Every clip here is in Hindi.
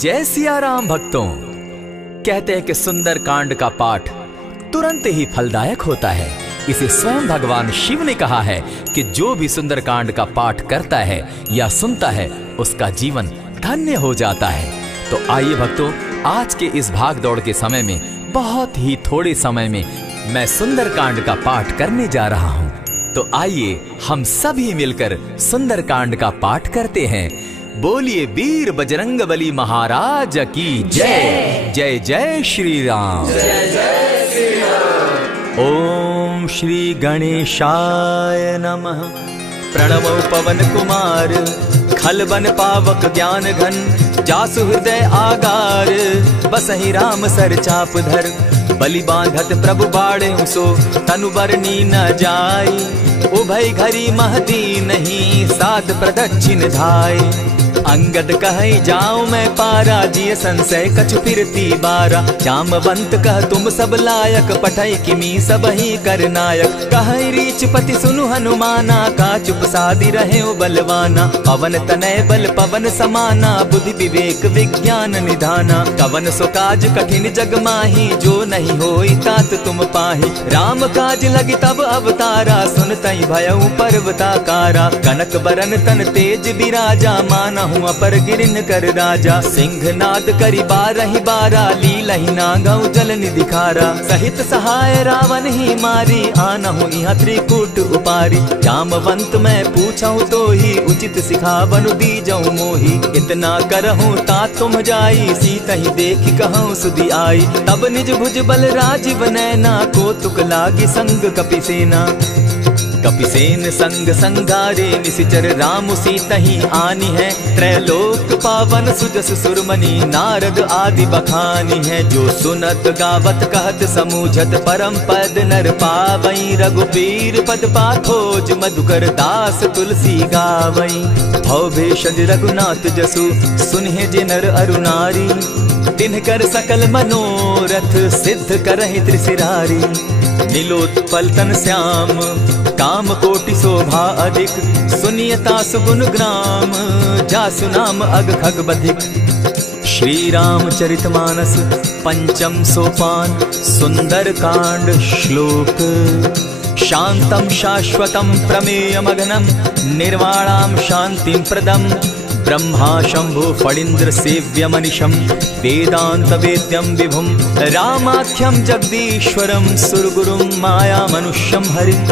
जय सिया राम भक्तों। कहते हैं कि सुंदर कांड का पाठ तुरंत ही फलदायक होता है। इसे स्वयं भगवान शिव ने कहा है कि जो भी सुंदर कांड का पाठ करता है या सुनता है उसका जीवन धन्य हो जाता है। तो आइए भक्तों, आज के इस भाग दौड़ के समय में बहुत ही थोड़े समय में मैं सुंदर कांड का पाठ करने जा रहा हूँ। तो आइए हम सभी मिलकर सुंदर कांड का पाठ करते हैं। बोलिए वीर बजरंगबली महाराज की जय। जय जय श्री राम। जय जय श्री राम। ओम श्री गणेशाय नमः। प्रणवो पवन कुमार खलबन पावक ज्ञान घन जासु हृदय आगार बसहि राम सर चाप धर बलि बांधत प्रभु बाढ़े सो तनु बरनी न जाई उभय घरी महदी नहीं सात प्रदक्षिण धाय अंगद कहे जाऊं मैं पारा जिय संशय कछु फिरती बारा जामवंत कह तुम सब लायक पठय किमी सब ही कर नायक कहे रीच पति सुनु हनुमाना का चुप सादी रहे बलवाना पवन तनय बल पवन समाना बुद्धि विवेक विज्ञान निधाना कवन सो काज कठिन जग माही जो नहीं होई तात तुम पाही राम काज लगी तब अवतारा सुनतई भयउ पर्वताकारा कनक बरन तन तेज बिराजा माना अपर गिरिन कर राजा सिंह नाद करी बारहि बारा लीलहि नागौ जल निधि खारा सहित सहाय रावण ही मारी आनहु इहाँ त्रिकूट उपारी जामवंत मैं पूछऊं तो ही उचित सिखावनु दीजऊं मोही इतना करहूं ता तुम जाई सीता ही देखी कहूं सुधि आई तब निज भुज बल राजीव नैना को तुक लागी संग कपिसेना कपिसेन संग संगारे निशिचर राम सीता ही आनी है त्रैलोक पावन सुजस सुरमणि नारद आदि बखानी है जो सुनत गावत कहत समूझत परम पद नर पावई रघुबीर पद पाखोज मधुकर दास तुलसी गावई भव भेषज रघुनाथ जसु सुनहि जे नर अरुनारी तिनकर सकल मनोरथ सिद्ध करहि त्रिशिरारी नीलोत्पल तन श्याम काम कोटि शोभा अधिक सुनियता सुगुण ग्राम जासु नाम अग खग बधिक। श्री रामचरितमानस पंचम सोपान सुंदर कांड श्लोक शांतम शाश्वतम प्रमेयमगनम निर्वाणाम शांतिम प्रदम ब्रह्मा शंभु फणीन्द्र सेव्य मनिशम वेदांत वेद्यम विभुम रामाख्यम जगदीश्वरम सुरगुरुम माया मनुष्यम हरिम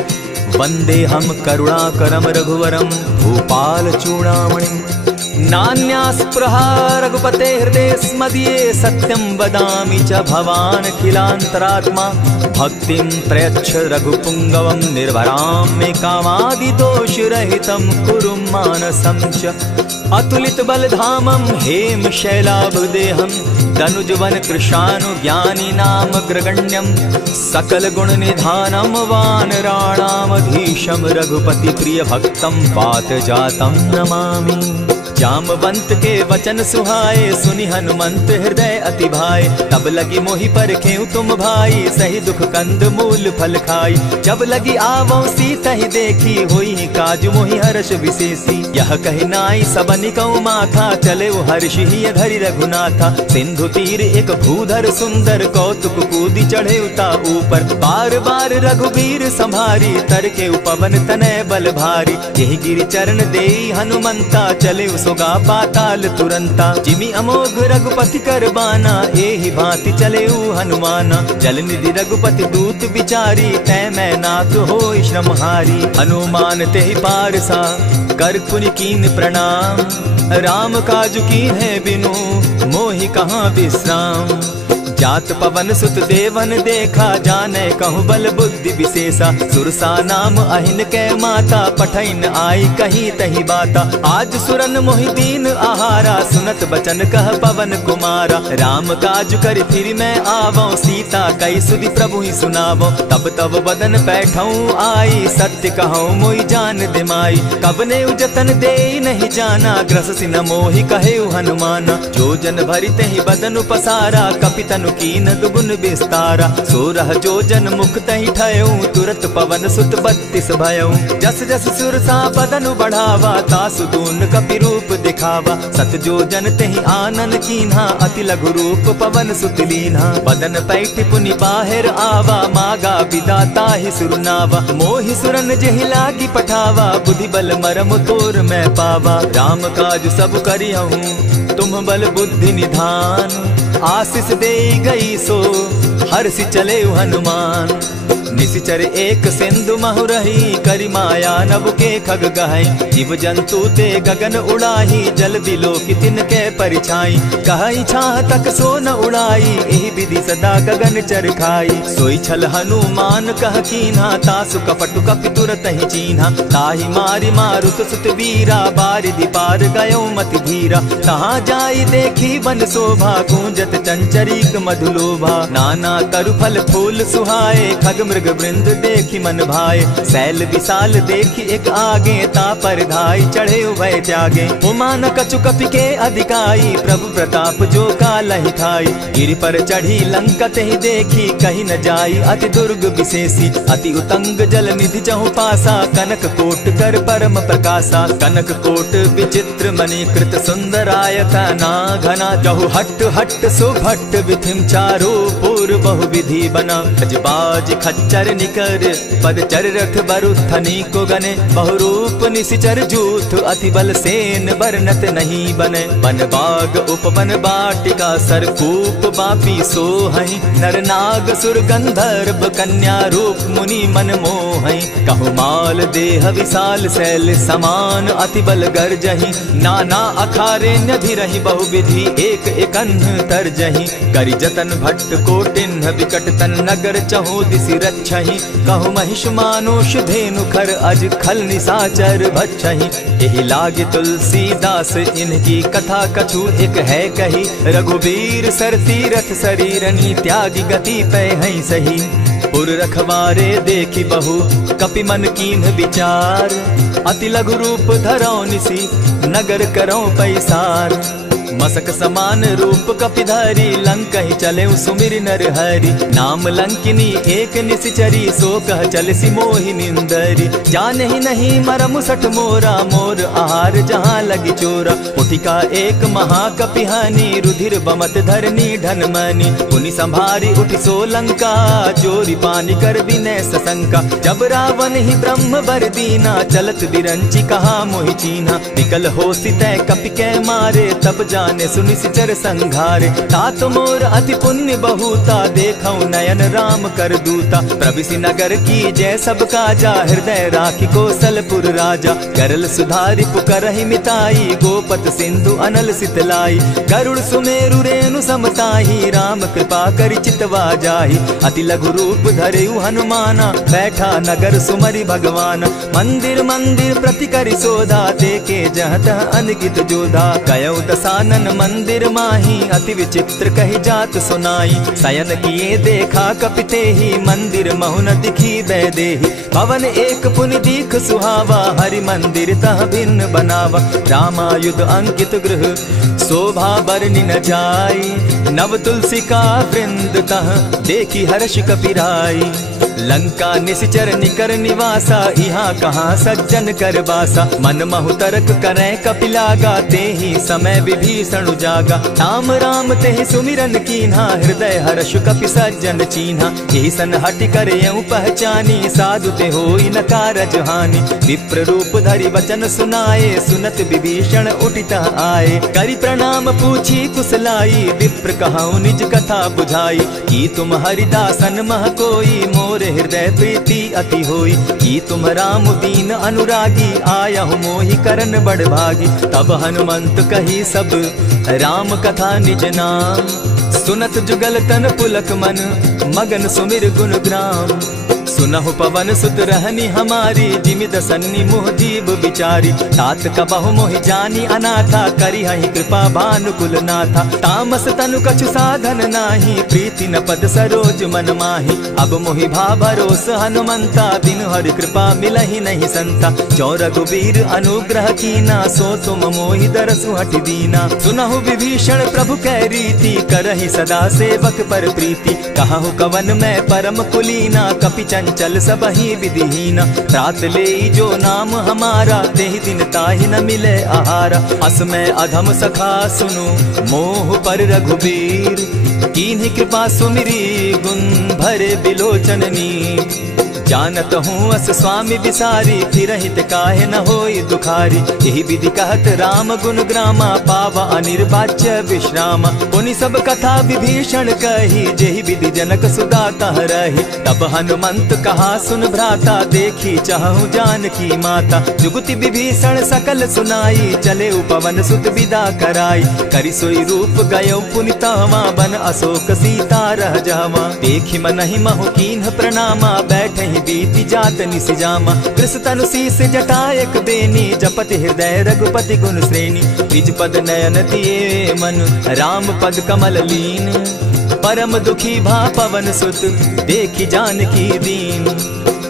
वंदे हम करुणाकरम रघुवरम भूपाल चूड़ामणिम नान्यास्पृहा रघुपते हृदय स्मदीये सत्यं वदामि च भवान् खिलान्तरात्मा भक्तिं प्रयच्छ रघुपुङ्गवं निर्भरां मे कामादिदोषरहितं कुरु मानसं च अतुलित बलधामं हेम शैलाभदेहं दनुजवन कृशानुज्ञानी नाम ग्रगण्यं सकल गुण निधानं वानराणामधीशं रघुपति प्रिय भक्तं पात जातं नमामि। जामवंत के वचन सुहाए सुनि हनुमंत हृदय अति भाए तब लगी मोहि परखेउ तुम भाई सही दुख कंद मूल फल खाई जब लगी आवो सीता ही देखी होई काज मोहि हर्ष विशेषी यह कहि नाई सबनि कौ माथा चले वो हर्ष ही धरि रघुनाथा सिंधु तीर एक भूधर सुंदर कौतुक कूदी चढ़े उता ऊपर बार बार रघुबीर संभारी तर के उपवन तनय बल भारी यही गिरि चरण देई हनुमंता चले सोगा पाताल तुरंता जिमि अमोघ रघुपति कर बाना एहि भांति चले हनुमाना जल निधि रघुपति दूत बिचारी तै मैं नाथ होई श्रमहारी हनुमान तेहि पारसा कर पुनि कीन प्रणाम राम काज कीन है बिनु मोहि कहाँ विश्राम जात पवन सुत देवन देखा जाने कहूँ बल बुद्धि विशेषा सुरसा नाम अहिन कै माता पठैन आई कहीं तही बाता आज सुरन मोहिदीन आहारा सुनत बचन कह पवन कुमारा राम काज कर फिर मैं आवो सीता कई सुधि प्रभु ही सुनावो तब तब बदन बैठऊं आई सत्य कहूँ मोहि जान दिमाई कब ने जतन दे नहीं जाना ग्रस सिन मोहि कहे हनुमाना जो जन भरित ही बदन पसारा कपितन तनु कीन दुगुन विस्तारा। 16 जोजन मुख तहि ठयऊ, तुरत पवन सुत 32 भयऊ। जस जस सुरसा बदनु बढ़ावा, तासु दून कपि रूप दिखावा। 7 जोजन तेहि आनन कीन्हा, अति लघु रूप पवन सुत लीन्हा। बदन पैठ पुनि बाहिर आवा, मागा विदाता ही सुरनावा। मोहि सुरन जेहि लागी पठावा, बुद्धि बल मरम तोर मैं पावा। राम काज सब करिहूँ, तुम बल बुद्धि निधान। आशीष दे गई सो हर्षि चले हनुमान। निशिचर एक सिंधु महु रही, करि माया नभ के खग गहै। जीव जंतु ते गगन उड़ाही, जल बिलोकि तिनके परिछाई। कहई छाह तक सो न उड़ाई, एहि विधि सदा गगन चर खाई। सोई छल हनुमान कह कीन्हा, तासु कपटु कपि तुरत ही चीन्हा। ताहि मारि मारुत सुत वीरा, बारिधि पार गयो मति धीरा। तहाँ जाई देखी वन शोभा, गूंजत चंचरीक मधुलोभा। नाना तरु फल फूल सुहाए, खग मृग वृंद देखी मन भाए। सैल विशाल देखी एक आगे, ता पर धाई चढ़े उभय त्यागे। उमान कछु कपि के अधिकाई, प्रभु प्रताप जो कालहि ठाई। गिरि पर चढ़ी लंका तेहि देखी, कही न जाई अति दुर्ग विशेषी। अति उतंग जल निधि चहु पासा, कनक कोट कर परम प्रकाशा। कनक कोट विचित्र मणि कृत सुंदरायतना घना। जहु हट हट सुभट विधिम चारो पूर बहु विधि बना। बाज खच्चर निकर पदचर रथ बरुथनी को गने। बहुरूप निशिचर जूथ, अति बल सेन बरनत नहीं बने। बन बाग उपवन बाटिका, सरकूप बापी सोहई। नर नाग सुर गंधर्व कन्या, रूप मुनि मन मोहई। कहु माल देह विशाल शैल समान, अति बल गर्जहि। नाना अखारे न्यधिरहि, बहुविधि एक एकन्ह तरजहि। करि जतन भट्ट कोटिन्ह, विकट तन नगर चहु दिसि रक्षहि। कहु महिष मानुष धेनु खर, अज खल निशाचर भक्षहि। एहि लागे तुलसीदास, इनकी कथा कछु एक है कही। रघुबीर सर तीरथ शरीरनी, त्यागी गति पै हई सही। पुर रखवारे देखी बहु, कपि मन कीन्ह विचार। अति लघु रूप धरौ निसी, नगर करौ पैसार। मसक समान रूप कपिधारी, लंकहि चले सुमिर नर हरि। नाम लंकिनी एक निशिचरी, सो कह चल सी मोहि निंदरी। जानहि नहीं मरम सठ मोरा, मोर आहार जहाँ लगी चोरा। उठिका एक महाकपिहानी, रुधिर बमत धरनी ढन मनी। पुनि संभारी उठि सो लंका, जोरी पानी कर विनय सशंका। जब रावण ही ब्रह्म बर दीना, चलत बिरंची कहा मोहि चीन्हा। निकल होसी तय कपि कै मारे, तब जाने सुनिशिचर संघारे। तात मोर अति पुण्य बहुता, देखऊं नयन राम कर दूता। प्रविशि नगर की जय सब काजा, हृदय राखी कौशलपुर राजा। करल सुधारि पुकरहि मिताई, गोपत सिंधु अनल सितलाई। गरुड़ सुमेरु रेणु समताही, राम कृपा करि चितवा जाहि। अति लघु रूप धरेउ हनुमाना, बैठा नगर सुमरि भगवान। मंदिर मंदिर प्रति करि सोधा, देखे जहत अनगित जोधा। कयौ दसानन मंदिर माही, अति विचित्र कही जात सुनाई। शयन किए देखा कपिते ही, मंदिर महु न दिखी वैदेही। भवन एक पुनि दीख सुहावा, हरि मंदिर तह भिन्न बनावा। रामायुध अंकित गृह, शोभा बरनि न जाई। नव तुलसी का वृंद तह, देखी हर्ष कपिराई। लंका निशिचर निकर निवासा, यहाँ कहाँ सज्जन कर बासा। मन महु तरक करै कपिलागा, तेहि समय विभीषण जागा। राम राम तेहि सुमिरन कीन्हा, हृदय हर्ष कपि सज्जन चीन्हा। एहि सन हटि कर यूं पहचानी, साधु ते होई न कारज हानि। विप्र रूप धरि वचन सुनाए, सुनत विभीषण उठितः आए। करि प्रणाम पूछी कुशलाई, विप्र कहऊँ निज कथा बुझाई। की तुम हरिदासन मह कोई, मोर हृदय प्रीति अति होई। की तुम राम दीन अनुरागी, आयहु मोहि करन बड़ भागी। तब हनुमंत कही सब राम कथा निज नाम। सुनत जुगल तन पुलक मन, मगन सुमिर गुण ग्राम। सुनहु पवन सुत रहनी हमारी, जिमि दसन्नी मुह जीव बिचारी। तात कबहु मोहि जानी अनाथा, करी हहि कृपा भानुकुल नाथा। तामस तनु कछु साधन नाही, प्रीति न पद सरोज मन माही। अब मोहि भा भरोस हनुमंता, बिनु हरि कृपा मिलहि नहीं संता। जो रघुबीर अनुग्रह कीना, सो तुम मोहि दरसु हठि दीना। सुनहु विभीषण प्रभु कै रीति, करहि सदा सेवक पर प्रीति। कहु कवन मैं परम कुलीना, कपि चंचल सबहि विधिहीना। त्रात लेई जो नाम हमारा, तेहि दिन ताहि न मिले आहारा। अस मैं अधम सखा सुनु, मोह पर रघुबीर। कीन्ही कृपा सुमिरी, गुण भरे बिलोचननी। जानत हूँ अस स्वामी विसारी, फिर हित काहे न होई दुखारी। यही विधि कहत राम गुण ग्रामा, पावा अनिर्वाच्य विश्रामा। पुनि सब कथा विभीषण कही, जेहि विधि जनक सुदा कह रही। तब हनुमंत कहा सुन भ्राता, देखी चाहूँ जानकी माता। जुगति विभीषण सकल सुनाई, चले पवन सुत विदा कराई। करि सोई रूप गयो पुनितावा, बन अशोक सीता रह जावा। देखी मनहि महु कीन्ह प्रणामा, बैठहि बीति जात निसिजामा। कृष तनु शीस जटायक बेनी, जपति हृदय रघुपति गुण श्रेणी। निज पद नयन दिए मन, राम पद कमल लीन। परम दुखी भा पवन सुत, देखी जानकी दीन।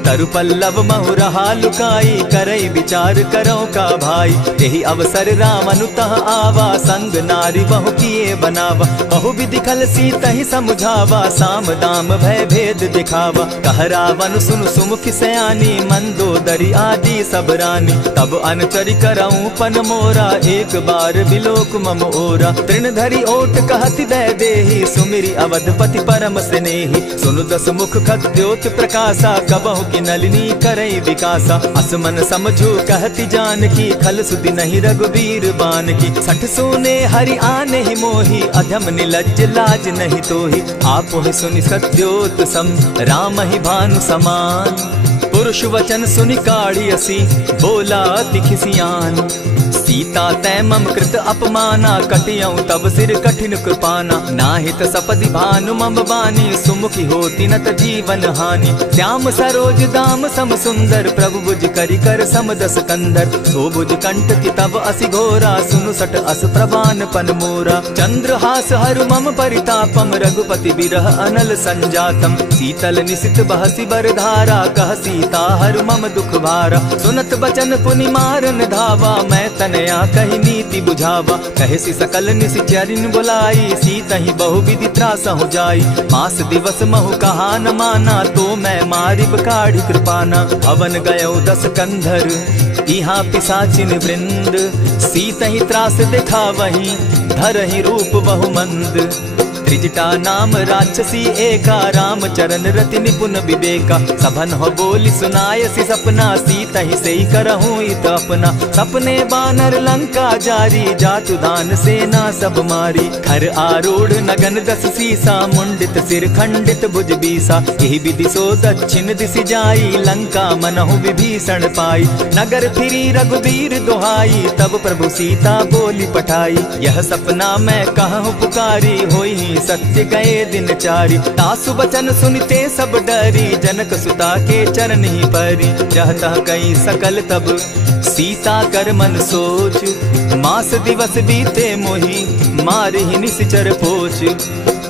तरु पल्लव महु रहा लुकाई, करई विचार करो का भाई। यही अवसर रामनुतः आवा, संग नारी बहु किए बनावा। बहु विधि खल सीतहि समझावा, साम दाम भय भेद दिखावा। कह रावण सुन सुमुखि सयानी, मंदोदरी आदि सब रानी। तब अनचरि करऊं पन मोरा, एक बार बिलोक मम ओरा। तृण धरि ओट कहति दय देहि, सुमिरि अवधपति परम स्नेही। सुनु दस मुख खद्योत प्रकाशा, कबहु की नलिनी करई विकासा। असमन समझो कहति जानकी, खल सुधि नहीं रघुबीर बान की। सठ सोने हरि आने ही मोही, अधम निलज्ज लाज नहीं तोही। आपो ही सुनि सत्योत सम, राम ही भानु समान। पुरुष वचन सुनि काढ़ियसी, बोला अति खिसियान। सीता तै मम कृत अपमाना, कटियऊं तब सिर कठिन कृपाना। नाहित सपदि भानु मम बानी, सुमुखी होती नत जीवन हानि। श्याम सरोज दाम सम सुंदर, प्रभु बुझ करि कर सम दस कंधर। सो बुझ कंठ की तब असि घोरा, सुनु सट अस प्रवान पन मोरा। चंद्रहास हरु मम परितापम, रघुपति बिरह अनल संजातम। शीतल निशित बहसी बरधारा, कह सीता हरु मम दुख भारा। सुनत बचन पुनि मारन धावा, मैं तनया कही नीति बुझावा। कहसी सकल निशिचरिन बुलाई, सीतहि बहु विधि त्रास हो जाई। मास दिवस महु कहा न माना, तो मैं मारिब काढ़ी कृपाना। अवन गयो दस कंधर, इहाँ पिशाचिन वृंद। सीतहि त्रास दिखावहि, धरहि रूप बहु मंद। त्रिजटा नाम राक्षसी एका, राम चरण रति निपुण विवेका। सभन हो बोली सुनायसी सपना, सीतहि सेई करहूँ इत अपना। सपने बानर लंका जारी, जातु दान सेना सब मारी। खर आरूढ़ नगन दस सीसा, मुंडित सिर खंडित भुज बीसा। यही विधि सो दक्षिण दिशि जाई, लंका मनहु विभीषण पाई। नगर फिरी रघुबीर दुहाई, तब प्रभु सीता बोली पठाई। यह सपना मैं कहूँ पुकारी, होई सत्य गए दिन चारी। तासु बचन सुनते सब डरी, जनक सुता के चरण ही परी। जहता कई सकल तब सीता कर मन सोच, मास दिवस बीते मोही, मारे ही निश्चर पोच।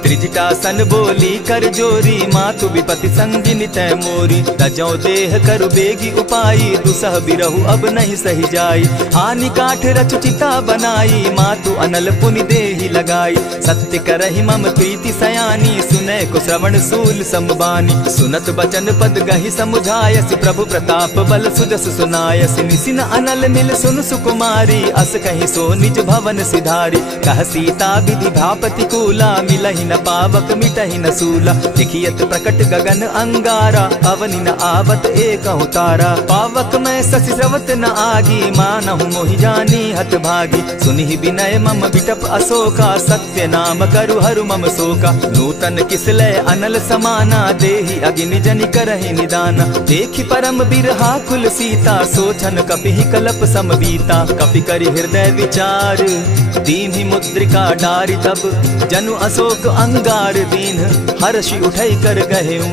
त्रिजटा सन बोली कर जोरी, मातु विपति संगिनी तै मोरी। तजौ देह करु बेगी उपाई, दुसह बिरहु अब नहीं सही जाई। हानि काठ रचु चिता बनाई, मातु अनल पुनि देहि लगाई। सत्य करहि मम प्रीति सयानी, सुनै को श्रवण सूल समबानी। सुनत बचन पद गहि समुझायसि, प्रभु प्रताप बल सुजस सुनायसि। निसिन अनल मिल सुन सुकुमारी, अस कहि सो निज भवन सिधारी। कह सीता विधि भापति कूला, मिलहि न पावक मिटहि न सूला। देखियत प्रकट गगन अंगारा, अवनि न आवत एकहु तारा। पावक मैं शशि स्रवत न आगी, मानहु मोहि जानी हत भागी। सुनिहि विनय मम बिटप अशोका, सत्य नाम करु हरु मम शोका। नूतन किसलय अनल समाना, देहि अगिनि जनि करहि निदाना। देखि परम बिरहा कुल सीता, सोचन कपिहि कलप सम बीता। कपि करि हृदय विचार, दीन्हि मुद्रिका डारि। तब जनु अशोक अंगार दीन, हर्षि उठै कर गहेऊ।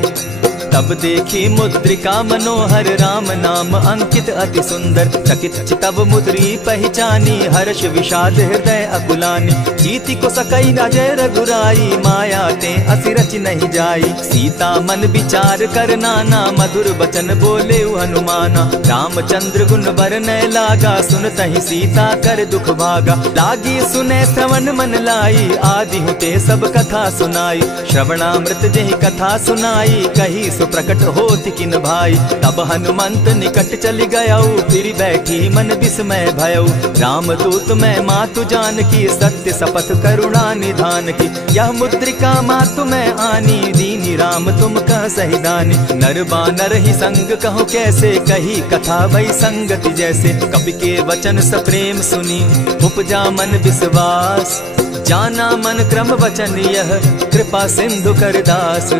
तब देखी मुद्रिका मनोहर राम नाम अंकित अति सुंदर। चकित तब मुद्री पहचानी हर्ष विषाद हृदय अकुलानी। जीति को सकई अजय रघुराई माया ते असि रचि नहीं जाई। सीता मन विचार कर नाना मधुर बचन बोले हनुमाना। रामचंद्र गुण बरनय लागा सुनतहि सीता कर दुख भागा। लागी सुने श्रवण मन लाई आदि हुते सब कथा सुनाई। श्रवणामृत जेहि कथा सुनाई कही सुप्रकट होति किन भाई। तब हनुमंत निकट चली गयऊ फिर बैठी मन विस्मय भयऊ। रामदूत मैं मातु जान की सत्य शपथ करुणा निधान की। यह मुद्रिका मातु मैं आनी दीनी राम तुम कह सही दानी। नर बानर ही संग कहो कैसे कही कथा वही संगति जैसे। कपि के वचन सप्रेम सुनी उपजा मन विश्वास। जाना मन क्रम वचन यह कृपा सिंधु कर दास।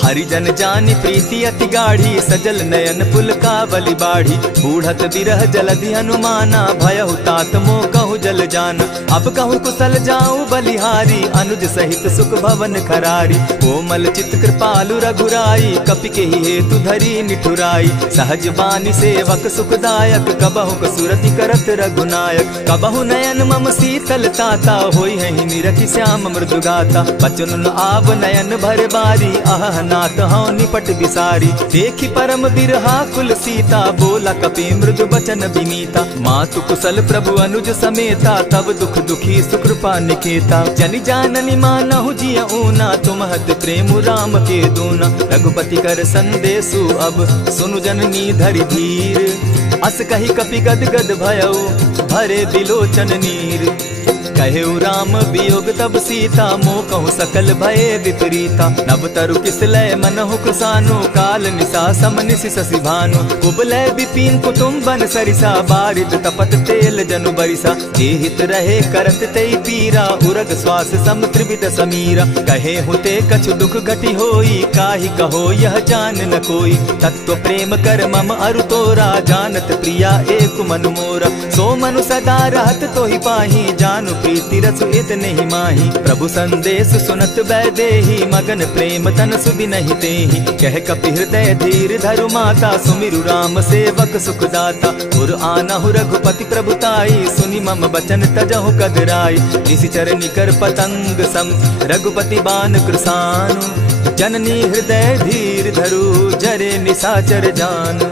हरिजन जानी प्रीति अति गाढ़ी सजल नयन पुलकावली बाढ़ी। बूढ़त बिरह जलधि हनुमाना भयहु तात मोह कहु जल जान। अब कहु कुशल जाऊं बलिहारी अनुज सहित सुख भवन खरारी। कोमल चित कृपालु रघुराई कपि के ही हेतु धरी निठुराई। सहज बानी सेवक सुखदायक कबहु कसुरति करत रघुनायक। कबहु नयन मम शीतल ताता होई है निरखि श्याम मृदु गाता। बचन आव नयन भर बारी आह नाथ हौ निपट बिसारी। देखी परम बिरहा कुल सीता बोला कपि मृदु बचन विनीता। मातु कुशल प्रभु अनुज समेता तब दुख दुखी सुकृपा निकेता। जनि जाननी मानहु जिय ऊना तुमहत प्रेम राम के दूना। रघुपति कर संदेशु अब सुनु जननी धरि धीर। अस कही कपि गद गद भयऊ भरे बिलोचन नीर। कहेउ राम वियोग तब सीता मोह कहु सकल भये विपरीता। नभ तरु किसलय मनहु कृसानु काल निशा समनिशि शशि भानु। कुबलय विपिन कुटुम्बन सरिसा बारिद तपत तेल जनु बरिसा। जे हित रहे करत तेई पीरा उरग श्वास सम त्रिविध समीरा। कहे हुते कछु दुख घटी होई काहि कहो यह जान न कोई। तत्व प्रेम कर मम अरु तोरा जानत प्रिया एक मनु मोरा। सो मनु सदा रहत तोहि पाही जानु प्रीति रसु इतने ही माही। प्रभु संदेश सुनत बैदेही मगन प्रेम तन सुधि नहीं तेहि। कह कपि हृदय धीर धरु माता सुमिरु राम सेवक सुखदाता। उर आनहु रघुपति प्रभुताई सुनि मम बचन तजहु कदराई। निशिचर निकर पतंग सम रघुपति बान कृसानु। जननी हृदय धीर धरु जरे निशाचर जान।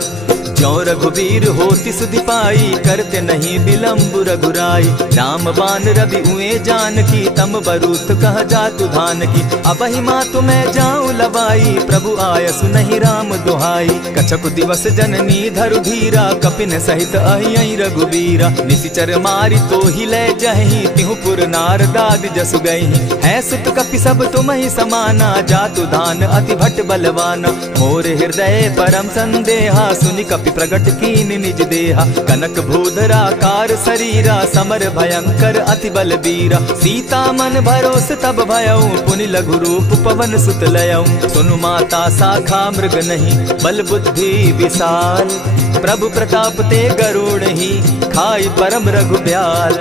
जो रघुवीर होति सुधि पाई करते नहीं विलम्ब रघुराई। राम बान रवि उए जान की तम बरूथ कह जातु धान की। अब ही मातु मैं जाऊं लवाई प्रभु आयसु नहीं राम दुहाई। कछक दिवस जननी धरु धीरा कपिन सहित अहियं रघुवीरा। निशिचर मारी तो ही ले जहि तिहुपुर नारदाद जसु गई। है सुत कपि सब तुम ही समाना जातु धान अति भट बलवाना। मोर हृदय परम संदेहा सुनि कपि प्रगट कीन निज देहा। कनक भूधरा कार शरीरा समर भयंकर अति बलबीरा। सीता मन भरोस तब भयऊ पुनि लघु रूप पवन सुत लयऊ। सुनु माता शाखा मृग नहीं बल बुद्धि विशाल। प्रभु प्रताप ते गरुड़ ही खाई परम रघु ब्याल।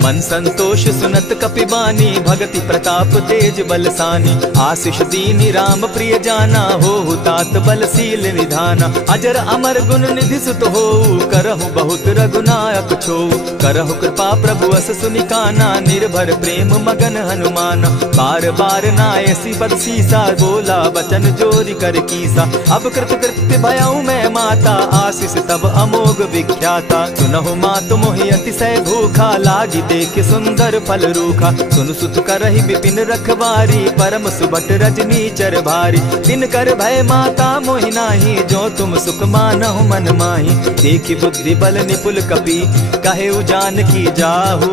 मन संतोष सुनत कपि बानी भगति प्रताप तेज बलसानी। आशीष दीनी राम प्रिय जाना हो तात बलशील निधाना। अजर अमर गुण निधि सुत हो करहु बहुत रघुनायक छो। करहु कृपा प्रभु अस सुनि काना निर्भर प्रेम मगन हनुमाना। बार बार नायसी पद सीसा बोला वचन जोरी कर कीसा। अब कृत कृत्य भयऊ मैं माता आशीष तब अमोघ विख्याता। सुनहु मातु मोहि अतिशय भूखा लागी देख सुंदर फल रूखा। सुन सुत करहि विपिन रखवारी परम सुबट रजनी चर भारी। दिन कर भय माता मोहि नाही जो तुम सुख मानहु मन माही। देखि बुद्धि बल निपुल कपि कहे जान की जाहु।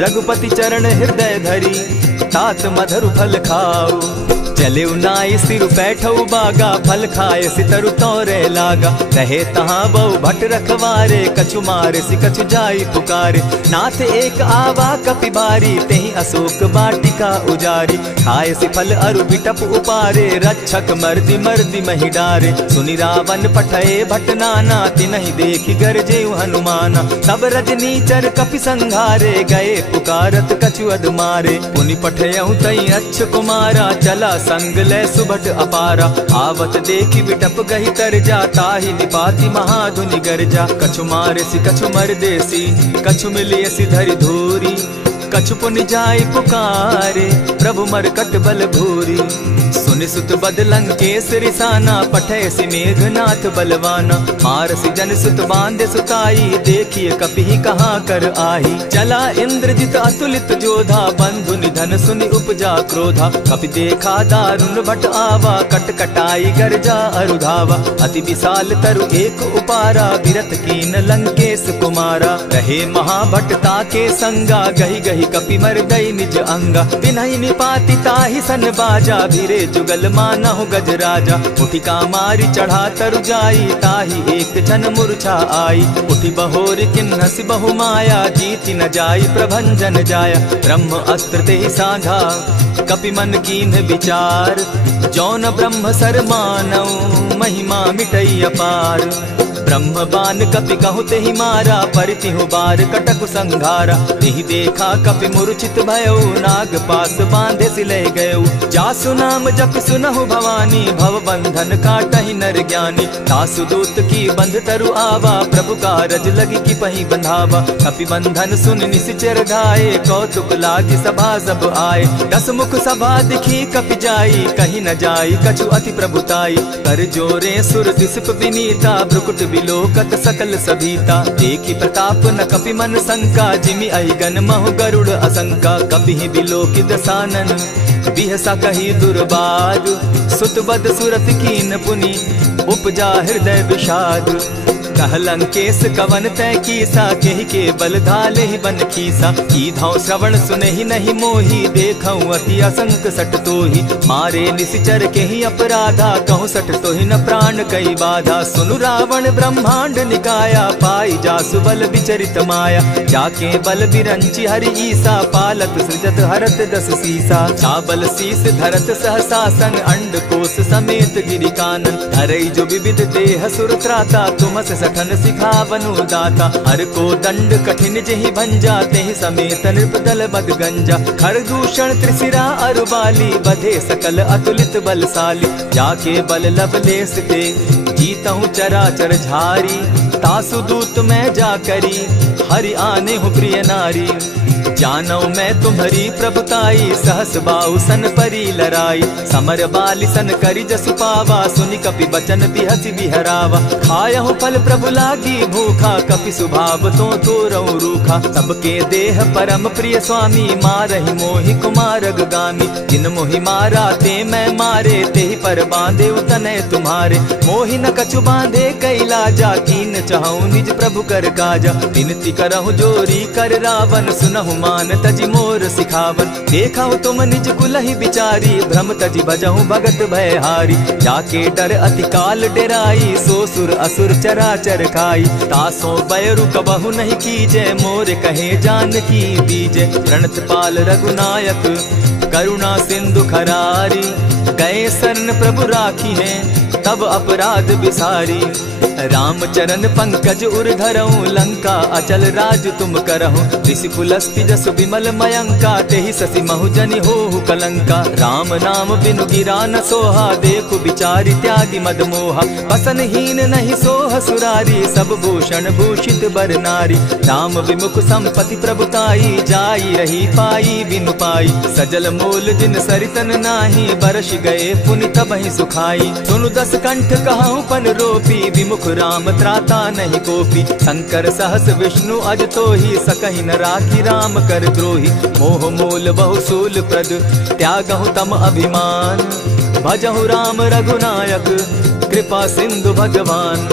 रघुपति चरण हृदय धरी तात मधुर फल खाऊ। चले नाई सिर बैठऊ बागा फल खाए सितरु तोरे लागा। रहे तहाँ बहु भट रखवारे कछु मारे सि कछु जाई पुकारे। नाथ एक आवा कपि बारी तेहि अशोक वाटिका उजारी। खाए सि फल अरु बिटप उपारे रक्षक मर्दि मर्दि महि डारे। सुनि रावण पठए भट नाना तिनहि देखि गरजे हनुमाना। तब रजनी चर कपि संघारे गए पुकारत कछु अध मारे। पुनि पठयऊ तई अच्छ कुमारा चला संग ले सुभट अपारा। आवत देखी बिटप गही तर जा, ताहि निपाति महाधुनि गर्जा। कछु मारेसी कछु मर देसी, कछु मिलियसी धरि धूरी। कछु पुनि जाय पुकारे, प्रभु मरकट बल भूरी। सुनि सुत बद लंकेश रिसाना, पठैसी मेघनाथ बलवाना। मारसी जन सुत बांधे सुताई, देखिए कपि कहाँ कर आही। चला इंद्रजित अतुलित जोधा, बंधु निधन सुनि उपजा क्रोधा। कपि देखा दारुण भट आवा, कट कटाई गर्जा अरुधावा। अति विशाल तरु एक उपारा, बिरत कीन लंकेश कुमारा। रहे महाभट्टा के संगा, गही गही कपि मर गई निज अंगा। तिन्हि निपाति ताहि सन बाजा, भीरे जुगल मानहु गज राजा। उठिका मारी चढ़ा तरु जाई, ताहि एक जन मूर्छा आई। उठि बहोर किन्हसि बहु माया, जीति न जाई प्रभंजन जाया। ब्रह्म अस्त्र तेहि साधा, कपि मन कीन्ह विचार। जौन ब्रह्म सर मानऊ, महिमा मिटई अपार। ब्रह्म बान कपि कहु तेहि मारा, परितिहु बार कटकु संघारा। तेहि देखा कपि मूर्छित भयउ, नाग पास बांधे सिले गयउ। जासु नाम जपि सुनहु भवानी, भव बंधन काटहि नर ज्ञानी। तासु दूत की बंध तरु आवा, प्रभु कारज लगी की पहि बंधावा। कपि बंधन सुन निसिचर धाये, कौतुक लागी सभा सब आए। दस मुख सभा दिखी कपि जाई, कहीं न जाई कछु अति प्रभुताई। कर जोरे सुर दिसप विनीता, भ्रुकुट बिलोकत सकल सभीता। देखी प्रताप न कपि मन शंका, जिमि अहिगन महु गरुड़ असंका। कपि बिलोकि दसानन, बिहसा कही दुर्बाद। सुत बद सुरत कीन पुनि, उपजा हृदय विषाद। कह लंकेश कवन तय कीसा, केहि के बल धाले ही बन खीसा। कीधौ श्रवण सुनहि नहीं मोही, देखऊं अति असंक सट तोही। मारे निसिचर केहि अपराधा, कहूँ सट तोहि न प्राण कई बाधा। सुनु रावण ब्रह्मांड निकाया, पाई जासु बल विचरित माया। जाके बल बिरंचि हरि ईसा, पालत सृजत हरत दस सीसा। चाबल शीस धरत सहसासन, अंड कोश समेत गिरि कानन। धरई जो विविध देह सुर त्राता, तुमस सठन सिखावनु दाता। हर को दंड कठिन जेहि भंजा, तेहि समेत नृपदल बद गंजा। खरदूषण त्रिशिरा अरुबाली, बधे सकल अतुलित बलशाली। जाके बल लवलेस ते, जीतहु चराचर झारी। तासु दूत मैं जा करी, हरि आने हूँ प्रिय नारी। जानौ मैं तुम्हारी प्रभुताई, सहस बाहु सन परी लराई। समर बाली सन करि जसु पावा, सुनि कपि बचन बिहसि बिहरावा। खायहु फल प्रभु लागी भूखा, कपि सुभाव तो तोरहु रूखा। सबके देह परम प्रिय स्वामी, मारहि मोहि कुमारग गामी। जिन मोहि मारा ते मैं मारे, तेहि पर बांधे उतने तुम्हारे। मोहि न कछु बांधे कैलाजा, कीन चाहूं निज प्रभु कर काजा। विनती करहु जोरी कर रावण, सुनहु मान तजि मोर सिखावन। देखहु तुम निज कुलहि बिचारी, भ्रम तजि भजहु भगत भयहारी। जाके डर अति काल डेराई, सो सुर असुर चराचर खाई। तासो बैरु कबहु नहीं कीजे, मोर कहे जानकी बीजे। प्रणत पाल रघुनायक, करुणा सिंधु खरारी। गए शरण प्रभु राखी है, तब अपराध बिसारी। राम चरण पंकज उर धरऊं, लंका अचल राज तुम करहु। ऋषि पुलस्ति जसु विमल मयंका, तेहि ससि महु जनि होहु कलंका। राम नाम बिनु गिरा न सोहा, देखु बिचारी त्यागी मद मोहा। बसनहीन नहीं सोह सुरारी, सब भूषण भूषित बर नारी। राम विमुख संपति प्रभुताई, जाई रही पाई बिनु पाई। सजल मोल जिन सरितन नाही, बरस गए पुनि तबहि सुखाई। सुनु दस कंठ कहूँ पन रोपी, विमुख राम त्राता नहीं कोपी। शंकर सहस विष्णु अज तो ही, सकहि न राखी राम कर द्रोही। मोह मूल बहु सूल प्रद, त्यागहु तम अभिमान। भजहु राम रघुनायक, कृपा सिंधु भगवान।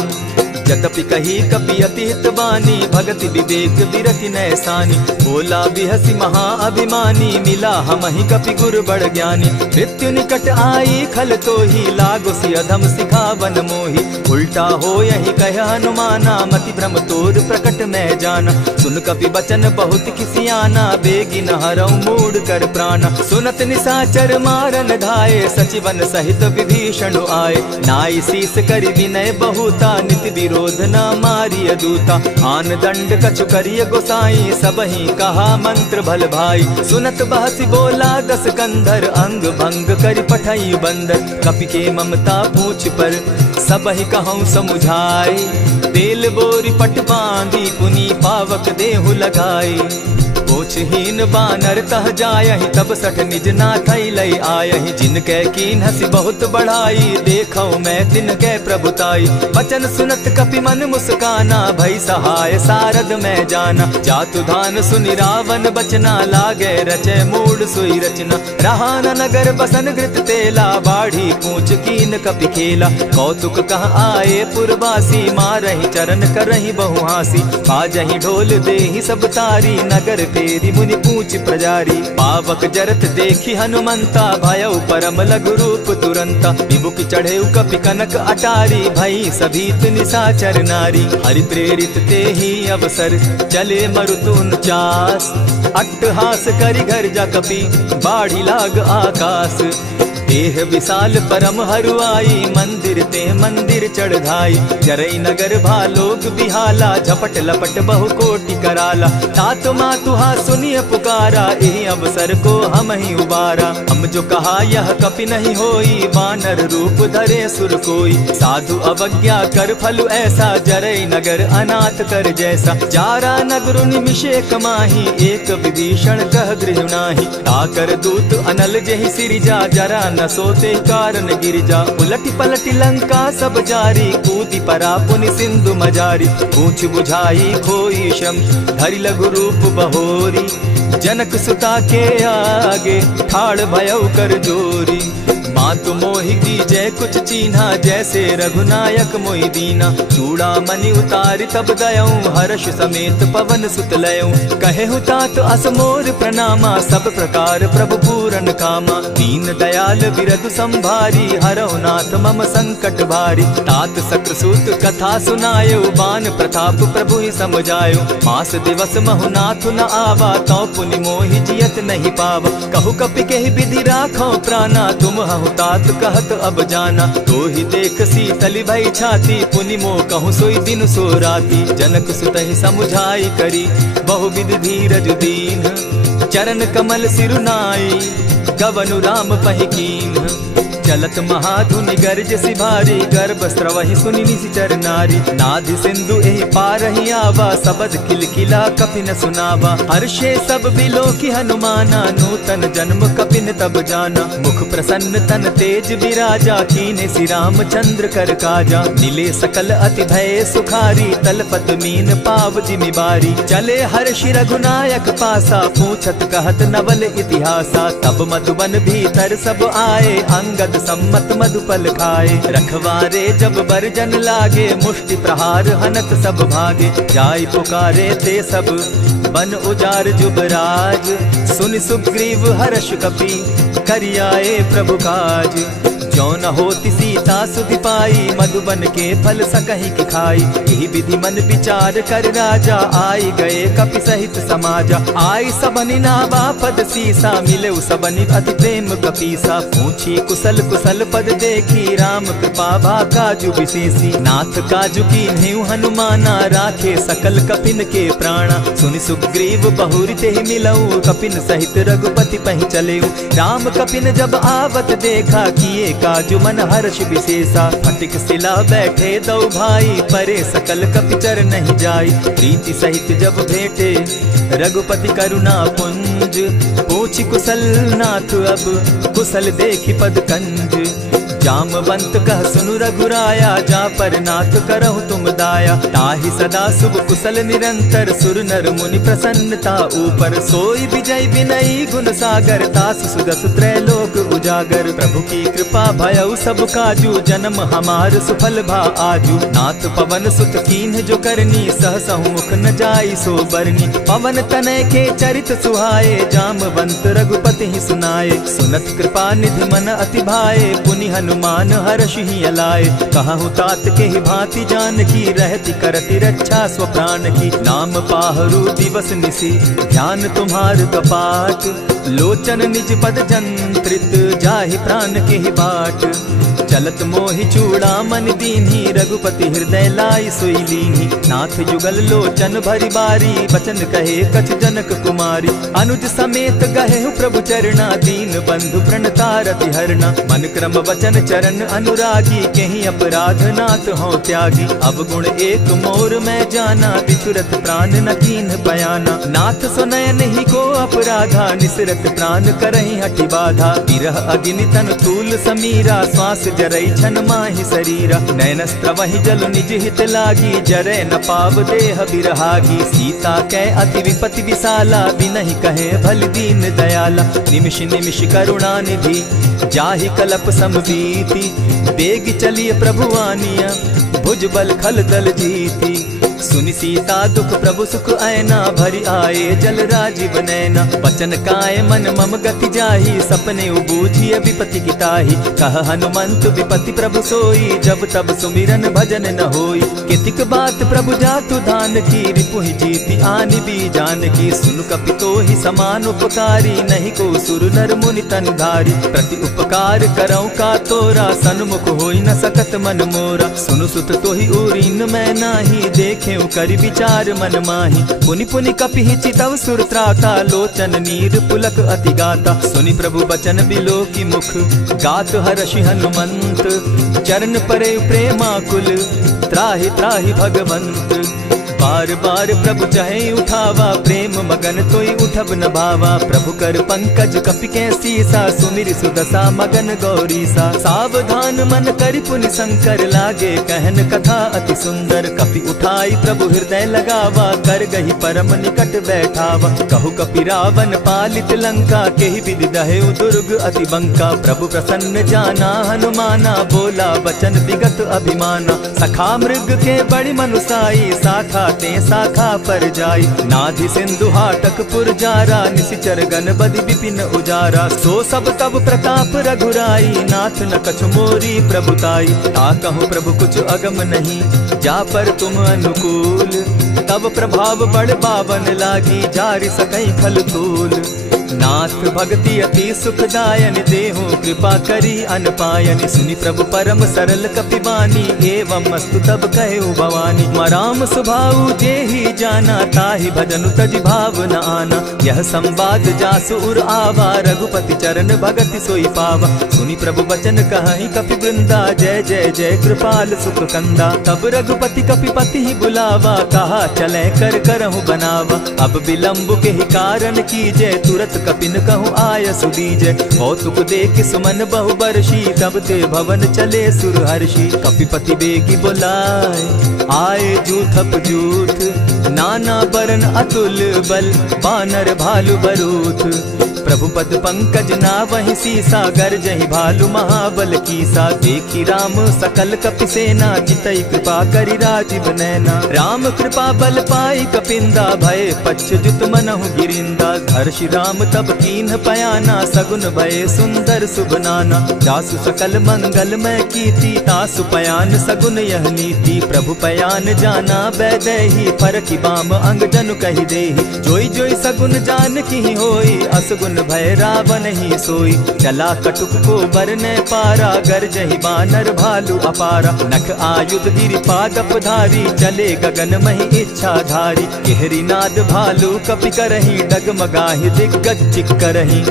जतपि कही कपि अति हित बानी, भगति विवेक विरति नैसानी। बोला बिहसी महा अभिमानी, मिला हमहि कपि गुर बड़ ज्ञानी। मृत्यु निकट आई खल तो ही, लागो सि अधम सिखावन मोही। उल्टा हो यही कह हनुमाना, मति भ्रम तोर प्रकट मैं जाना। सुन कपि बचन बहुत किसियाना, बेगी न हरऊ मूड कर प्राणा। सुनत निसाचर मारन धाये, सचिवन सहित विभीषण आए। नाई शीस करि विनय बहुता, नित विरोध न मारिय दूता। आन दंड कछु करिय गोसाई, सबहि कहा मंत्र भल भाई। सुनत बहसी बोला दस कंधर, अंग भंग करि पठई बंदर। कपि के ममता पूछ पर, सबहि कहूँ समुझाए। तेल बोरी पट बांधी, पुनि पावक देहु लगाई। ओछहीन बानर तह जायहि, तब सठ निज नाथई लई आयहि। जिनके कीन हसी बहुत बढ़ाई, देखौ मैं तिनके प्रभुताई। बचन सुनत कपि मन मुस्काना, भई सहाय सारद में जाना। जातु धान सुनि रावण बचना, लागे रचे मूड सोई रचना। रहा न नगर बसन घृत तेला, बाढ़ी पूछ कीन कपि खेला। कौतुक कह आए पुरवासी, मारहि चरण करहि बहु हासी। बाजहि ढोल देहि सब तारी, नगर तेरी मुनि पूछ प्रजारी। पावक जरत देखी हनुमंता, भयउ परम लघु रूप तुरंता। विमुख चढ़े कपि कनक अटारी, भई सभीत निशाचर नारी। हरि प्रेरित ते ही अवसर, चले मरुतुन चास। अट्टहास करि घर जा कपि, बाढ़ी लाग आकाश। देह विशाल परम हरुआई, मंदिर ते मंदिर चढ़ाई। जरई नगर भालोग बिहाला, झपट लपट बहु कोटि कराला। तात मातुहा सुनिय पुकारा, एहि अवसर को हम ही उबारा। हम जो कहा यह कपि नहीं होई, वानर रूप धरे सुर कोई। साधु अवज्ञा कर फल ऐसा, जरई नगर अनाथ कर जैसा। जारा नगर निमिषे कमाही, एक विभीषण कह गृह नाही। ताकर दूत अनल जहि सिरिजा, जरा न सोते कारण गिरजा। उलटी पलटी लंका सब जारी, कूदी परा पुनि सिंधु मजारी। पूछ बुझाई खोई श्रम, धरि लघु रूप बहोरी। जनक सुता के आगे, ठाड़ भयउ कर जोरी। मातु मोहि की जय कुछ चीन्हा, जैसे रघुनायक मोहि दीना। चूड़ा मणि उतारि तब दयऊं, हर्ष समेत पवन सुत लयऊं। कहे तात असमोर प्रणामा, सब प्रकार प्रभु पूरन कामा। दीन दयाल बिरधु संभारी, हरौ नाथ मम संकट भारी। तात सक्रसूत कथा सुनायो, बान प्रताप प्रभु ही समझायो। मास दिवस महु नाथ न आवा, तौ पुनि मोहि जियत नहीं पावा। कहु कपि केहि विधि राखो प्राणा, तुम हहु तात कहत अब जाना। तो ही देख शीतली भई छाती, पुनि मो कहूँ सोई दिन सो राती। जनक सुतहि समुझाई करी, बहुविधि धीरज दीन। चरण कमल सिरुनाई, गवनु राम पहि कीन। चलत महाधुनि गर्ज सिभारी, गर्भ स्रवहि सुनि निशिचर नारी। नाधि सिंधु एहि पारहि आवा, सबद किलकिला कपि न सुनावा। हर्षे सब बिलोकि हनुमाना, नूतन जन्म कपि न तब जाना। मुख प्रसन्न तन तेज विराजा, कीने श्री रामचंद्र कर काजा। मिले सकल अति भय सुखारी, तलपत मीन पाव जिमि बारी। चले हर्षि रघुनायक पासा, पूछत कहत नवल इतिहासा। तब मधुबन भीतर सब आए, अंगद सम्मत मधुपल खाए। रखवारे जब बरजन लागे, मुष्टि प्रहार हनत सब भागे। जाय पुकारे ते सब, बन उजार जुबराज। सुनि सुग्रीव हर्ष कपि, करियाए प्रभु काज। जो न होती सीता सुधि पाई, मधुबन के फल सकहि की खाई। यही विधि मन विचार कर राजा, आई गए कपि सहित समाजा। आई सबनि नावा पद सीसा, मिले सबनि अति प्रेम कपीसा। पूछी कुशल कुशल पद देखी, राम कृपा भा काजु विशेषी। नाथ काजु कीन्हेउ हनुमाना, राखे सकल कपिन के प्राणा। सुनि सुग्रीव बहुरि तेहि मिलऊ, कपिन सहित रघुपति पहि चलेऊ। राम कपिन जब आवत देखा, किए काजु मन हर्ष विशेषा। फटिक सिला बैठे दो भाई, परे सकल कपिचर नहीं जाई। प्रीति सहित जब भेटे, रघुपति करुणा पुंज। पूछि कुशल नाथ अब, कुशल देखि पद कंज। जामवंत कह सुनु रघुराया, जा पर नाथ करहु तुम दाया। ताहि सदा शुभ कुशल निरंतर, सुर नर मुनि प्रसन्नता ऊपर। सोई विजय विनयी गुण सागर, तास सुदस त्रैलोक उजागर। प्रभु की कृपा भयउ सब काजू, जन्म हमार सुफल भा आजू। नाथ पवन सुत कीन्ह जो करनी, सहसहु मुख न जाई सो बरनी। पवन तनय के चरित सुहाए, जामवंत रघुपति ही सुनाए। सुनत कृपा निधि मन अति भाए, पुनि हनुमान हनुमान हर्षि अलाए। कहूँ तात के ही भांति जानकी रहती करती रक्षा स्वप्राण की। नाम पाहरु दिवस निसी ध्यान तुम्हार कपाट। लोचन निज पद जंत्रित जाहि प्राण के ही बाट। चलत मोहि चूड़ामन दीन्ही रघुपति हृदय लाई सोई लीन्ही। नाथ जुगल लोचन भरी बारी बचन कहे कछ जनक कुमारी। अनुज समेत गहे प्रभु चरणा दीन बंधु प्रणतारति हरना। मन क्रम वचन चरण अनुरागी कहीं अपराध नाथ हो त्यागी। अब गुण एक मोर में जाना बिचुरत प्राण न कीन बयाना। नाथ सुनयन ही को अपराधा निसरत प्राण करहि हटि बाधा। विरह अग्नि तन तूल समीरा श्वास जरई छन माहि शरीरा। नयनस्त्र वही जल निज हित लागी जरे न पाव देह बिरहागी। सीता कै अति विपति विशाला बिनहि कहे भल दीन दयाला। निमिष निमिष करुणा निधि जाहि कलप समबीति। बेग चलिए प्रभु आनिया भुज बल खल दल जीती। सुनि सीता दुख प्रभु सुख ऐना भरी आए जल राजीव नैना। वचन काय मन मम गति जाहि सपने उबूझिय विपति किताहि। कह हनुमंत विपति प्रभु सोई जब तब सुमिरन भजन न होई। कितिक बात प्रभु जातु धान की रिपुहि जीति आनि भी जान की। सुन कपितो ही समान उपकारी नहीं को सुर नर मुनि तन धारी। प्रति उपकार करौ का तोरा सन्मुख होई न सकत मन मोरा। सुनु सुत तोहि उरीन मैं नाही देखे करि विचार मन माही। पुनि पुनि कपि चितव सुर त्राता लोचन नीर पुलक अति गाता। सुनि प्रभु बचन बिलो की मुख गात हर्षि हनुमंत। चरण परे प्रेमाकुल त्राहि त्राहि भगवंत। बार बार प्रभु चहे उठावा प्रेम मगन तोई उठब न भावा। प्रभु कर पंकज कपि के सीसा सुमिर सुदशा मगन गौरीसा। सावधान मन करि पुनि शंकर लागे कहन कथा अति सुंदर। कपि उठाई प्रभु हृदय लगावा कर गही परम निकट बैठावा। कहु कपि रावण पालित लंका केहि विधि दहेउ दुर्ग अति बंका। प्रभु प्रसन्न जाना हनुमाना बोला बचन विगत अभिमाना। सखा मृग के बड़ी मनुसाई शाखा ते शाखा पर जाई। नाधि सिंधु हाटक पुर जारा निशिचर गन बदि विपिन उजारा। सो सब तब प्रताप रघुराई नाथ न कछु मोरी प्रभुताई। ता कहूँ प्रभु कुछ अगम नहीं जा पर तुम अनुकूल। तब प्रभाव बड़ बावन लागी जारि सकई खल तूल। नाथ भक्ति अति सुखदायन देहु कृपा करी अनपायन। सुनि प्रभु परम सरल कपिबानी एवं मस्तु तब कहु भवानी। मराम सुभाऊ जेहि जाना ताहि भजनु तज भाव न आना। यह संवाद जासु उर आवा रघुपति चरण भगति सोई पावा। सुनि प्रभु बचन कहि कपि वृंदा जय जय जय कृपाल सुख कंदा। तब रघुपति कपिपति ही बुलावा कहा चले कर करहु बनावा। अब विलंब के ही कारण कीजय तुरत कपिन कहूँ आय सुदीजय। कौतुक देख सुमन बहु बरसी तब ते भवन चले सुर हर्षि। कपिपति बेगी बुलाए आए जूथप जूथ। नाना बरन अतुल बल बानर भालु बरूथ। प्रभु पद पंकज ना वही सीसा गरजहि भालु महाबल कीसा। देखी राम सकल कपि सेना चितई कृपा करि राजीव नैना। राम कृपा बल पाई कपिंदा भय पच्युत मनहु गिरिंदा। हर्षि राम तब कीन्ह पयाना सगुन भय सुंदर शुभ नाना। जासु सकल मंगल में कीर्ति तासु पयान सगुन यह नीति। प्रभु पयान जाना बैदेही फरकि बाम अंग जनु कहि देहि। जोई जोई सगुन जान की होई असगुन भय रावण ही सोई। चला कटुक को बरने पारा गरजहि बानर भालु अपारा। नख आयुध गिरि पादप धारी चले गगन महि इच्छा धारी। केहरी नाद भालु कपि करहि डगमगाहि दिग्गज चिक्करहि।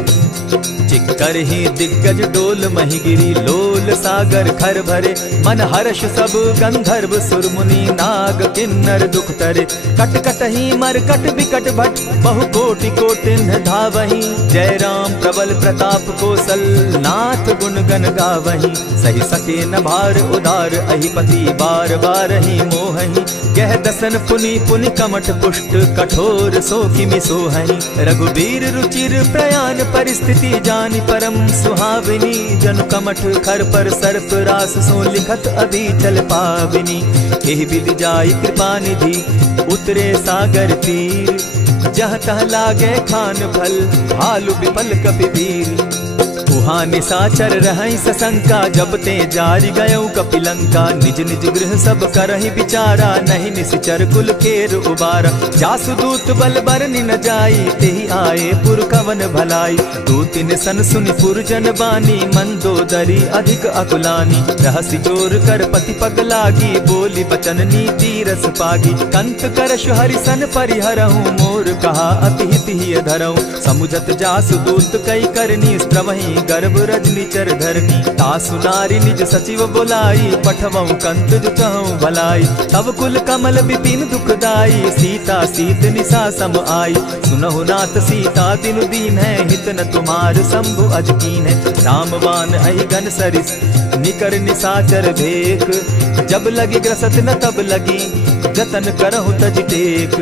चिक्करहि दिग्गज डोल महि गिरी लोल सागर खर भरे। मन हर्ष सब गंधर्व सुर मुनि नाग किन्नर दुख तरे। कट कटहि मरकट बिकट भट बहु कोटि कोटिन्ह धावहि। जय राम प्रबल प्रताप कौशल नाथ गुण गण गावहि। सही सके न भार उदार अहिपति बार बार ही मोहहि। गह दसन पुनि पुनि कमठ पुष्ट कठोर सो किमि सोहहि। रघुबीर रुचिर प्रयाण परिस्थिति जानि परम सुहाविनी। जनु कमठ खर पर सर्प रास सो लिखत अभी चल पाविनी। एहि विधि जाई कृपा निधि उतरे सागर तीर। जह तह लागे खान फल भालु विफल कपि वीर। उहाँ निशाचर रहई सशंका, जब ते जारी गयऊ कपिलंका। निज निज गृह सब करहि विचारा, नहीं निशिचर कुल केर उबारा। जासु दूत बल बरनि न जाई, तेहि आए पुर कवन भलाई। दूति निसन सुनि पुरजन बानी, मंदोदरी अधिक अकुलानी। रहसि जोर कर पति पग लागी, बोली बचन नीति रस पागी। कंत करश हरिसन परिहरहूँ, मोर कहा अति हित ही धरऊँ। समुझत जासु दूत कई करनी, स्त्रवहि गर्भ रजनी चर धरनी। तासु नारी निज सचिव बोलाई, पठवऊँ कंत जुचहूँ भलाई। तब कुल कमल विपिन दुखदाई, सीता सीत निशा सम आई। सुनहु नाथ सीता दिनु दीन है, हित न तुम्हार शंभु अज कीन है। रामवान अहिगन सरिस निकर निशाचर भेक, जब लगी ग्रसत न तब लगी जतन करहु तज टेक।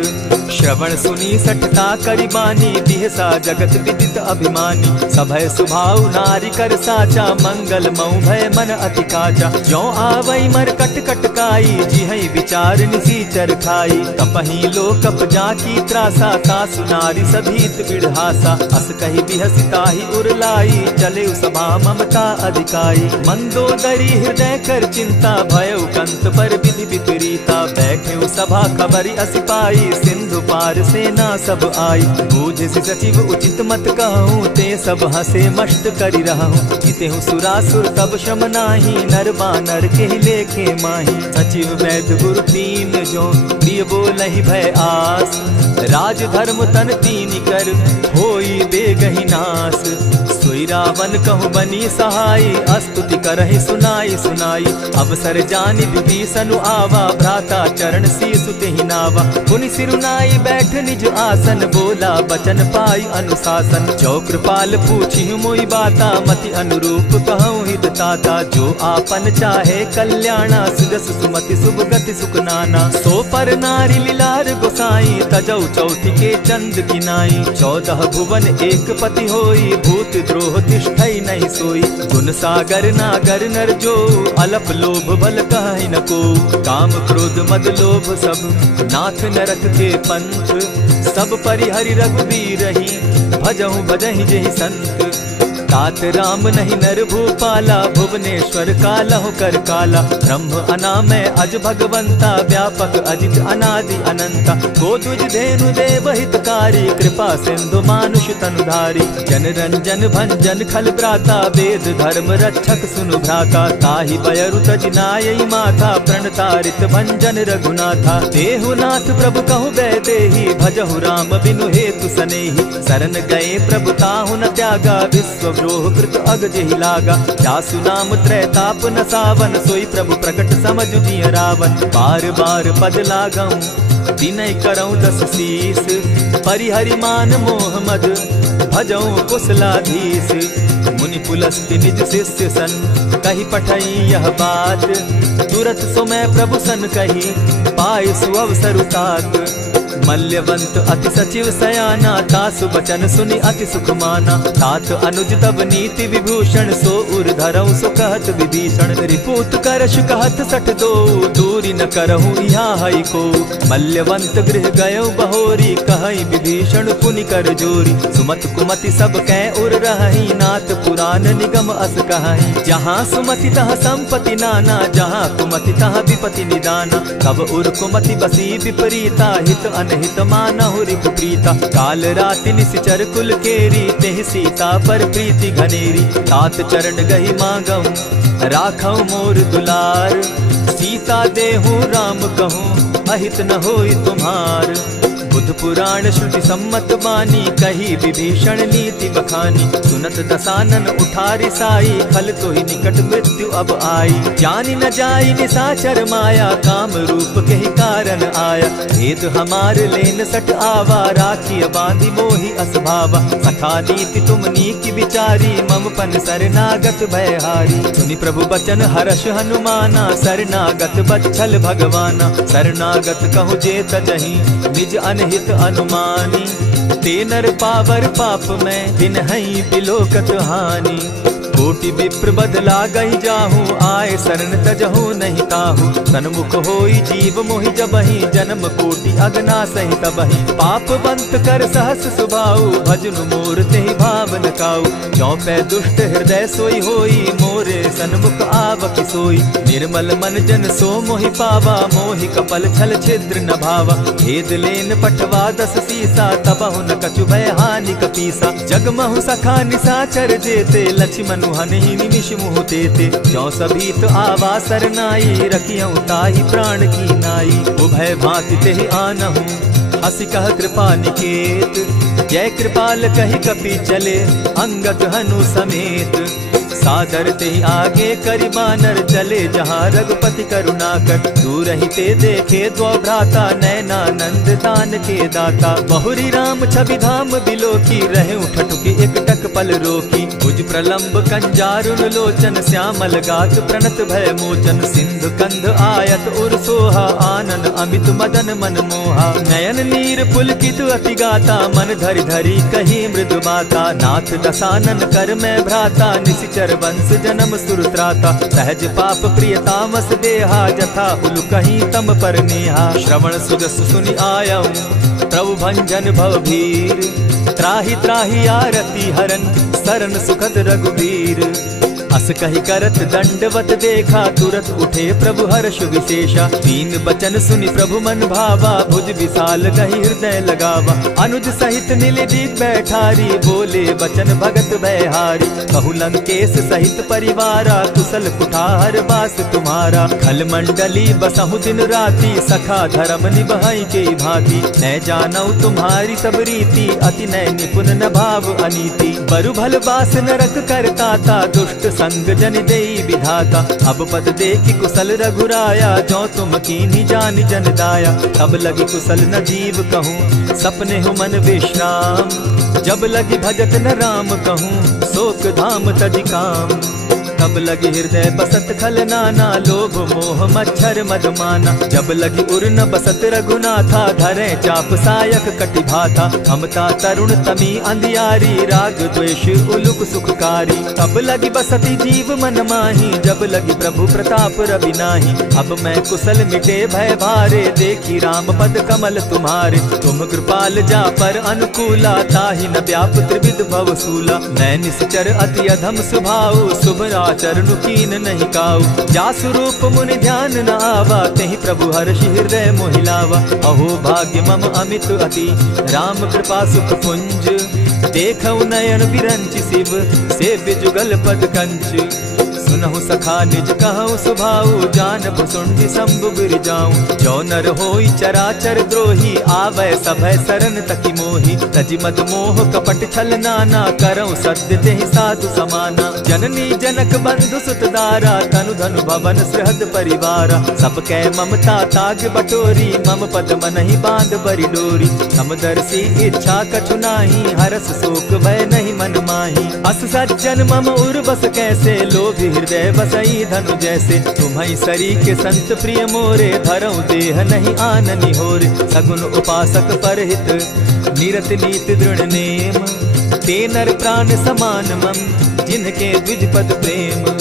श्रवण सुनी सठता करी बानी, बिहसा जगत विदित अभिमानी। सभय सुभाव नारी कर साचा, मंगल मऊ भय मन अति काचा। जो आवई मर कट कटकाई, जिहई विचार निसीचर खाई। तपही लोकप जाकी त्रासा, तासु नारी सभीत बिढ़ासा। अस कही बिहसिता ही उरलाई, चले सभा ममता अधिकाई। मंदोदरी हृदय कर चिंता, भयउ कंत पर विधि विपरीता। बैठे सभा खबरी असी पाई, सिंधु पार सेना सब आई। बूझ सचिव उचित मत कहूँ, ते सब हंसे मस्त करी रहूँ। जितेहु सुरासुर तब शम नाही, नर बानर के लेखे माही। सचिव वैद्य गुरु तीन जो, प्रिय बोलहि भय आस। राज धर्म तन तीन कर, होई बेगहि नास। सोई रावण कहु बनी सहाई, अस्तुति करहि सुनाई सुनाई। अवसर जानि विभीषण आवा, भ्राता चरण शीसु तेहि नावा। पुनि सिरुनाई बैठ निज आसन, बोला बचन पाई अनुशासन। जो कृपाल पूछि मोई बाता, मति अनुरूप कहूँ हित ताता। जो आपन चाहे कल्याणा, सुजस सुमति शुभ गति सुख नाना। सो पर नारी लीलार गोसाई, तजौ चौथी के चंद किनाई। 14 भुवन एक पति होई, भूत द्रोह तिष्ठई नहीं सोई। गुण सागर नागर नर जो, अलप लोभ बल कहि न को। काम क्रोध मद लोभ सब, नाथ नरक के पंथ। सब परिहरि रघुबीर रही, भजहु भजहि जेहि संत। तात राम नहीं नर भूपाला, भुवनेश्वर कालहु कर काला। ब्रह्म अनामय अज भगवंता, व्यापक अजित अनादि अनंता। गोदुज धेनु देव हितकारी, कृपा सिंधु मानुष तनुधारी। जन रंजन भंजन खल भ्राता, वेद धर्म रक्षक सुनु भ्राता। ताहि बयरु तज नायई माथा, प्रणतारित भंजन रघुनाथा। देहु नाथ प्रभु कहु बैदेही, भजहु राम बिनु हेतु सनेही। शरण गए प्रभु ताहु न त्यागा, विश्व द्रोह कृत अग जेहि लागा। जासु नाम त्रैताप न सावन, सोई प्रभु प्रकट समझ जिय रावण। बार बार पद लागऊं, विनय करऊं 10 शीस। परिहरि मान मोह मद, भजऊं कुशलाधीश। मुनि पुलस्त्य निज शिष्य सन, कही पठई यह बात। तुरत सो मैं प्रभु सन कही, पाय सुअवसर तात। मल्यवंत अति सचिव सयाना, तासु बचन सुनि अति सुख माना। तात अनुज तब नीति विभूषण, सो उर धरऊं सो कहत विभीषण। रिपुत करश कहत सठ दो, दूरी न करहूँ यहाँ हई को। मल्यवंत गृह गयो बहोरी, कहई विभीषण पुनि कर जोरी। सुमत कुमति सब कै उर रहई, नाथ पुराण निगम अस कहई। जहाँ सुमति तहाँ संपत्ति नाना, जहाँ कुमति तहाँ विपति निदाना। तब उर कुमति बसी विपरीता, हित अनहित मानहु रिपु प्रीता। काल राति निशिचर कुल केरी, तेहि सीता पर प्रीति घनेरी। तात चरण गही मांगऊं, राखऊं मोर दुलार। सीता देहूं राम कहूं, अहित न होई तुम्हार। बुध पुराण श्रुति सम्मत बानी, कही विभीषण नीति बखानी। सुनत दसानन उठारी साई, खल तो ही निकट मृत्यु अब आई। जानी न जाई निशाचर माया, काम रूप के ही कारण आया। भेद हमार लेन सट आवा, राखी बांधी मोहि असभावा। सखा नीति तुम नीति विचारी, मम पन शरणागत भयहारी। सुनि प्रभु बचन हर्ष हनुमाना, शरणागत बच्छल भगवाना। शरणागत कहु जे तजहि, निज अनहित अनुमानी। ते नर पावर पाप में, बिनहई बिलोकत हानि। कोटि विप्र बदला गई जाहू, आए शरण तजहू नहीं ताहू। सन्मुख होई जीव मोहि जबहि, जन्म कोटि अगना सही तबहि। पाप बंत कर सहस सुभाऊ, भजनु मोर तेहि भावन काऊ। चौपै दुष्ट हृदय सोई होई, मोरे सन्मुख आवक सोई। निर्मल मन जन सो मोहि पावा, मोहि कपल छल छिद्र न भावा। भेद लेन पठवा दस सीसा, तबहु न कछु भय हानि कपीसा। जगमहु सखा निसाचर जेते, लक्ष्मण हनहि निमिष मुह तेते। जो सभीत आवा सरनाई, रखियऊ ताहि प्राण की नाई। उभय भांति तेहि आनहु, हसी कह कृपा निकेत। जय कृपाल कहि कपि चले, अंगद हनु समेत। सादर ते आगे करि बानर, चले जहाँ रघुपति करुणा कर। दूर ही ते देखे द्वौ भ्राता, नैनानंद दान के दाता। बहुरी राम छवि धाम बिलोकी, रहे उठटुकी एक टक पल रोकी। भुज प्रलंब कंजारुन लोचन, श्यामल गात प्रणत भय मोचन। सिंधु कंध आयत उर सोहा, आनन अमित मदन मन मोहा। नयन नीर पुलकित अति गाता, मन धरि धरि कही मृदु बाता। नाथ दसानन कर मैं भ्राता, निशिचर वंश जन्म सुरत्राता। सहज पाप प्रियतामस देहा, जथा उलु कहीं तम पर नेहा। श्रवण सुजस सुनि आयऊ, प्रभु भंजन भवभीर। त्राहि त्राहि आरती हरन, सरन सुखद रघुवीर। अस कहि करत दंडवत देखा, तुरत उठे प्रभु हर्ष विशेषा। तीन बचन सुनि प्रभु मन भावा, भुज विशाल कहि हृदय लगावा। अनुज सहित नीलदीप बैठारी, बोले बचन भगत भयहारी। कहु लंकेश सहित परिवारा, कुशल कुठार बास तुम्हारा। खल मंडली बसहु दिन राति, सखा धर्म निभाई के भांति। न जानऊ तुम्हारी सब रीति, अति नय निपुण न भाव अनीति। बरु भल बास नरक करताता, दुष्ट संग जन देई विधाता। अब पद देखि कुशल रघुराया, जो तुम कीन्ही जानि जन दाया। तब लगी कुशल न जीव कहूँ, सपने हु मन विश्राम। जब लगी भजत न राम कहूँ, शोक धाम तजि काम। तब लगी हृदय बसत खल नाना, लोभ मोह मच्छर मदमाना। जब लगी उर न बसत रघुनाथा, धरे चाप सायक कटि भाता। ममता तरुण तमी अंधियारी, राग द्वेष उलुक सुखकारी। तब लगी बसती जीव मन माही, जब लगी प्रभु प्रताप रवि नाही। अब मैं कुशल मिटे भय भारे, देखी राम पद कमल तुम्हारे। तुम कृपाल जा पर अनुकूला, ताहि न व्याप त्रिविध भव सूला। मैं निश्चर अति अधम स्वभाव, शुभ चरणु कीन नहीं काऊ। जासु रूप मुनि ध्यान न आवा, तेहि प्रभु हर्षि हृदय मोहिलावा। अहो भाग्य मम अमित अति, राम कृपा सुख पुंज। देखऊ नयन बिरंचि शिव, सेव्य जुगल पद कंच। सुनहु सखा निज कहु सुभाऊ, जानबु सुंडि शंभु गिर जाऊं। जो नर होई चराचर द्रोही, आवै सभय सरन तकि मोहि। तजि मद मोह कपट छल नाना, करऊं सत्य तेहि साधु समाना। जननी जनक बंधु सुत दारा, तनु धनु भवन सृहद परिवारा। सब कै ममता ताग बटोरी, मम पद मनहि बांध बरि डोरी। समदर्शी इच्छा कछु नाही, हरस शोक भय नहीं मन माही। अस सज्जन मम उर बस कैसे, लोभी हृदय बसई धनु जैसे। तुम्हारी सरी के संत प्रिय मोरे, धरऊं देह नहीं आननि होरे। सगुन उपासक परहित, निरत नीत दृढ़ नेम। ते नर प्राण समान मम, जिनके द्विज पद प्रेम।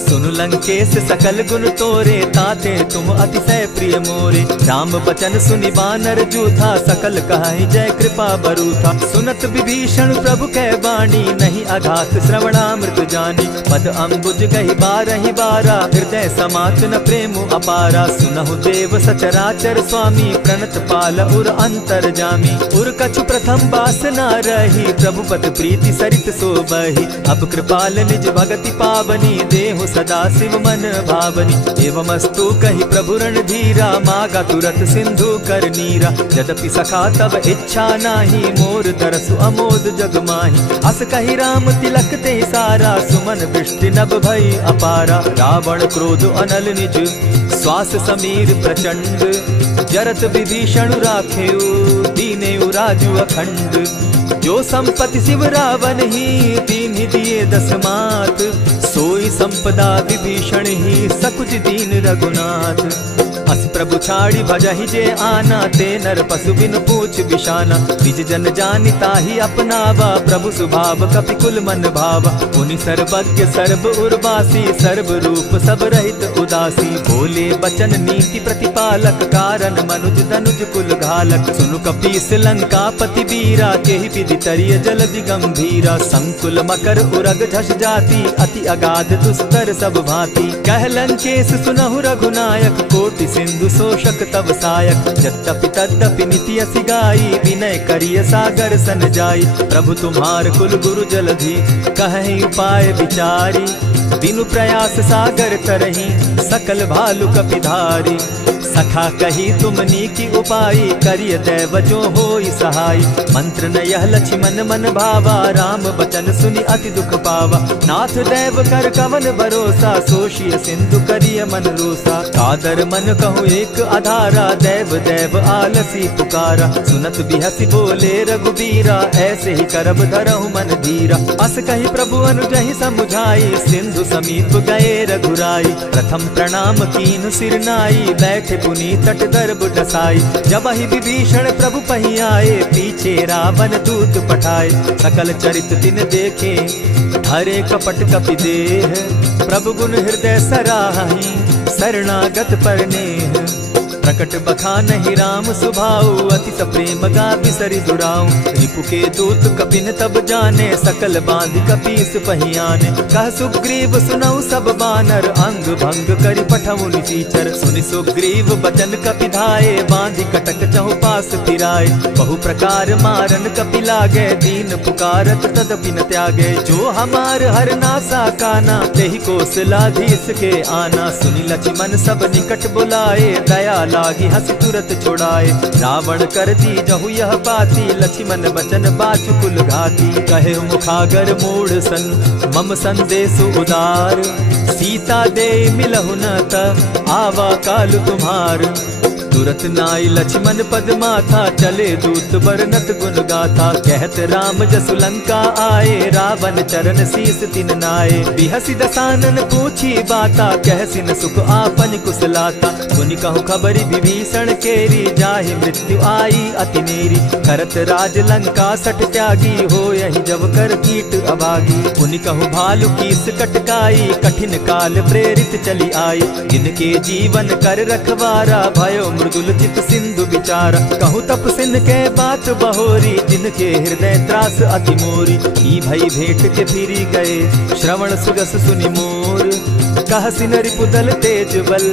सुन लंकेश सकल गुण तोरे, ताते तुम अतिशय प्रिय मोरे। राम बचन सुनि बानर जूथा, सकल कहाई जय कृपा बरूथा। सुनत विभीषण प्रभु कै बाणी, नहीं अघात श्रवणामृत जानी। पद अम्बुज कहि बारहि बारा, हृदय समात न प्रेम अपारा। सुनहु देव सचराचर स्वामी, प्रणत पाल उर अंतर जामी। उर कछु प्रथम बास न रही, प्रभु पद प्रीति सरित सोबहि। अब कृपाल निज भगति पावनी, देहु सदा शिव मन भावनी। एवमस्तु कहि प्रभु रणधीरा, मागा तुरत सिंधु कर नीरा। यद्यपि सखा तब इच्छा नाही, मोर तरसु अमोद जग माही। अस कहि राम तिलक ते सारा, सुमन वृष्टि नभ भई अपारा। रावण क्रोध अनल निज, श्वास समीर प्रचंड। जरत विभीषण राखेउ, दीनेउ राजु अखंड। जो संपत्ति शिव रावण ही, दीन्हि दिए दस मात। सोई संपदा विभीषण ही, सकुच दीन रघुनाथ। हस प्रभु छाड़ी भजहि जे आना, ते नर पशु बिन पूछ बिशाना। निज जन जानि ताहि अपनावा, प्रभु स्वभाव कपि कुल मन भावा। मुनि सर्वज्ञ सर्व उर्वासी, सर्व रूप सब रहित उदासी। बोले बचन नीति प्रतिपालक, कारण मनुज धनुज कुल घालक। सुनु कपीस लंकापति वीरा, केहि विधि तरिय जलधि गंभीरा। संकुल मकर उरग झष जाति, अति अगाध दुस्तर सब भांति। कह लंकेश सुनहु रघुनायक, कोटि सिंधु शोषक तव सायक। यद्यपि तद्यपि निति असि गाई, विनय करिय सागर सन जाई। प्रभु तुम्हार कुल गुरु जलधि, कहि उपाय विचारी। बिनु प्रयास सागर तरहि, सकल भालु कपिधारी। सखा कही तुमनी की उपाई, करिय दैव जो होई सहाय। मंत्र न यह लक्ष्मण मन भावा, राम बचन सुनि अति दुख पावा। नाथ दैव कर कवन भरोसा, सोषिय सिंधु करिय मन रोसा। कादर मन कहूँ एक आधारा, दैव दैव आलसी पुकारा। सुनत बिहसी बोले रघुबीरा, ऐसे ही करब धरहु मन धीरा। अस कही प्रभु अनुजहि समुझाई, सिंधु समीप गए रघुराई। प्रथम प्रणाम कीन सिर नाई, बैठे पुनि तट दर्भ डसाई। जब ही विभीषण प्रभु पही आए, पीछे रावण दूत पठाए। सकल चरित तिन देखे, धरे कपट कपि देह। प्रभु गुण हृदय सराहि, शरणागत परनेह। प्रकट बखानहि राम सुभाऊ, अति सप्रेम गा बिसरि दुराऊ। रिपु के दूत कपिन तब जाने, सकल बांधि कपीस पहियाने। कह सुग्रीव सुनऊ सब बानर, अंग भंग करि पठऊ निसीचर। सुनि सुग्रीव बचन कपि धाये, बांधि कटक चहु पास फिराए। बहु प्रकार मारन कपि लागे, दीन पुकारत तदपि न त्यागे। जो हमार हर नासा काना, तेहि कौशलाधीश के आना। सुनि लक्ष्मण सब निकट बुलाए, दया लागी हंसी तुरत छुड़ाए। रावण कर दी जहु यह बाती, लक्ष्मण बचन बाचु कुल घाती। कहे मुखागर मूढ़ सन, मम संदेश उदार। सीता दे मिलहु न त, आवा काल तुम्हार। तुरत नाई लक्ष्मण पद माथा, चले दूत बरनत गुण गाथा। कहत राम जसु लंका आए, रावण चरण शीस तिन नाए। बिहसी दसानन पूछी बाता, कहसिन सुख आपन कुशलाता। सुनि कहु खबरी विभीषण केरी, जाहि मृत्यु आई अति नेरी। करत राज लंका सठ त्यागी, हो यही जब कर कीट अभागी। पुनि कहु भालु कीस कटकाई, कठिन काल प्रेरित चली आई। जिनके जीवन कर रखवारा, भयो मृदुल चित सिंधु विचारा। कहूँ तप सिंध के बात बहोरी, जिनके हृदय त्रास अति मोरी। ई भई भेंट के फिरी गए, श्रवण सुगस सुनि मोर। कहसिन रिपुदल तेज बल,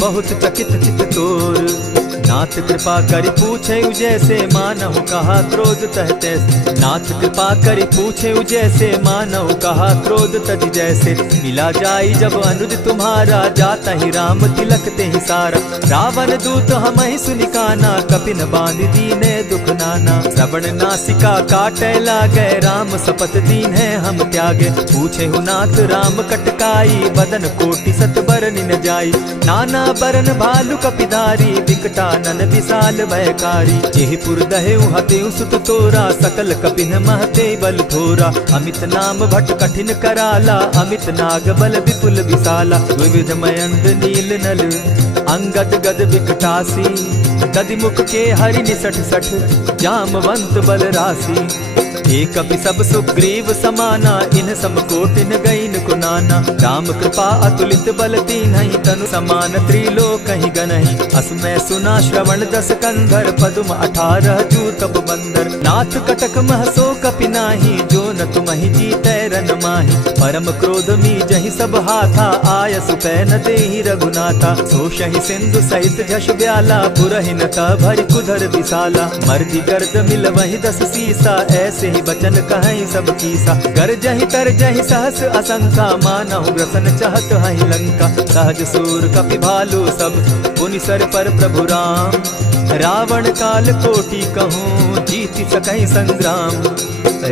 बहुत चकित चित तोर। नाथ कृपा करि पूछे जैसे, मानहु कहा क्रोध तह तैसे। नाथ कृपा करि पूछे जैसे, मानहु कहा क्रोध तज जैसे। मिला जाई जब अनुज तुम्हारा, जाता ही राम तिलक ते ही सारा। रावण दूत हम ही सुनि काना, कपिन बांध दीने दुख नाना। श्रवण नासिका काटे लागे, राम सपत दीन है हम त्यागे। पूछे हु नाथ राम कटकाई, बदन कोटि सत बरन न जाई। नाना बरन भालु कपिधारी, विकटा नन विशाल भयकारी। जेहिपुर दहेउ हतेउ सुत तोरा, सकल कपिन महते बल थोरा। अमित नाम भट कठिन कराला, अमित नाग बल विपुल विशाला। विविध मयंद नील नल, अंगद गद विकटासी। गदि मुख के हरि निसठ सठ, जामवंत बल राशि। एक कपि सब सुग्रीव समाना, इन सम कोटिन गईन को नाना। राम कृपा अतुलित बल दीन्हि, तनु समान त्रिलोक ही गनहि। अस मैं सुना श्रवण दस कंधर, पदुम 18 जूतब बंदर। नाथ कटक महसो कपि नाही, जो न तुमहि जीतै रन माहि। परम क्रोध मी जहि सब हाथा, आय सुपै न देहि रघुनाथा। सोषहि सिंधु सहित झष ब्याला, पुरहि न त भरि कुधर विशाला। मर्दि गर्द मिल वहि 10 सीसा, ऐसे ही बचन कहीं सब कीसा। गरजहि तरजहि सहस असंखा, मानहु ग्रसन चाहत हहि लंका। सहज सूर कपि भालु सब, पुनि सर पर प्रभु राम। रावण काल कोटि कहूँ, जीति सकहि संग्राम।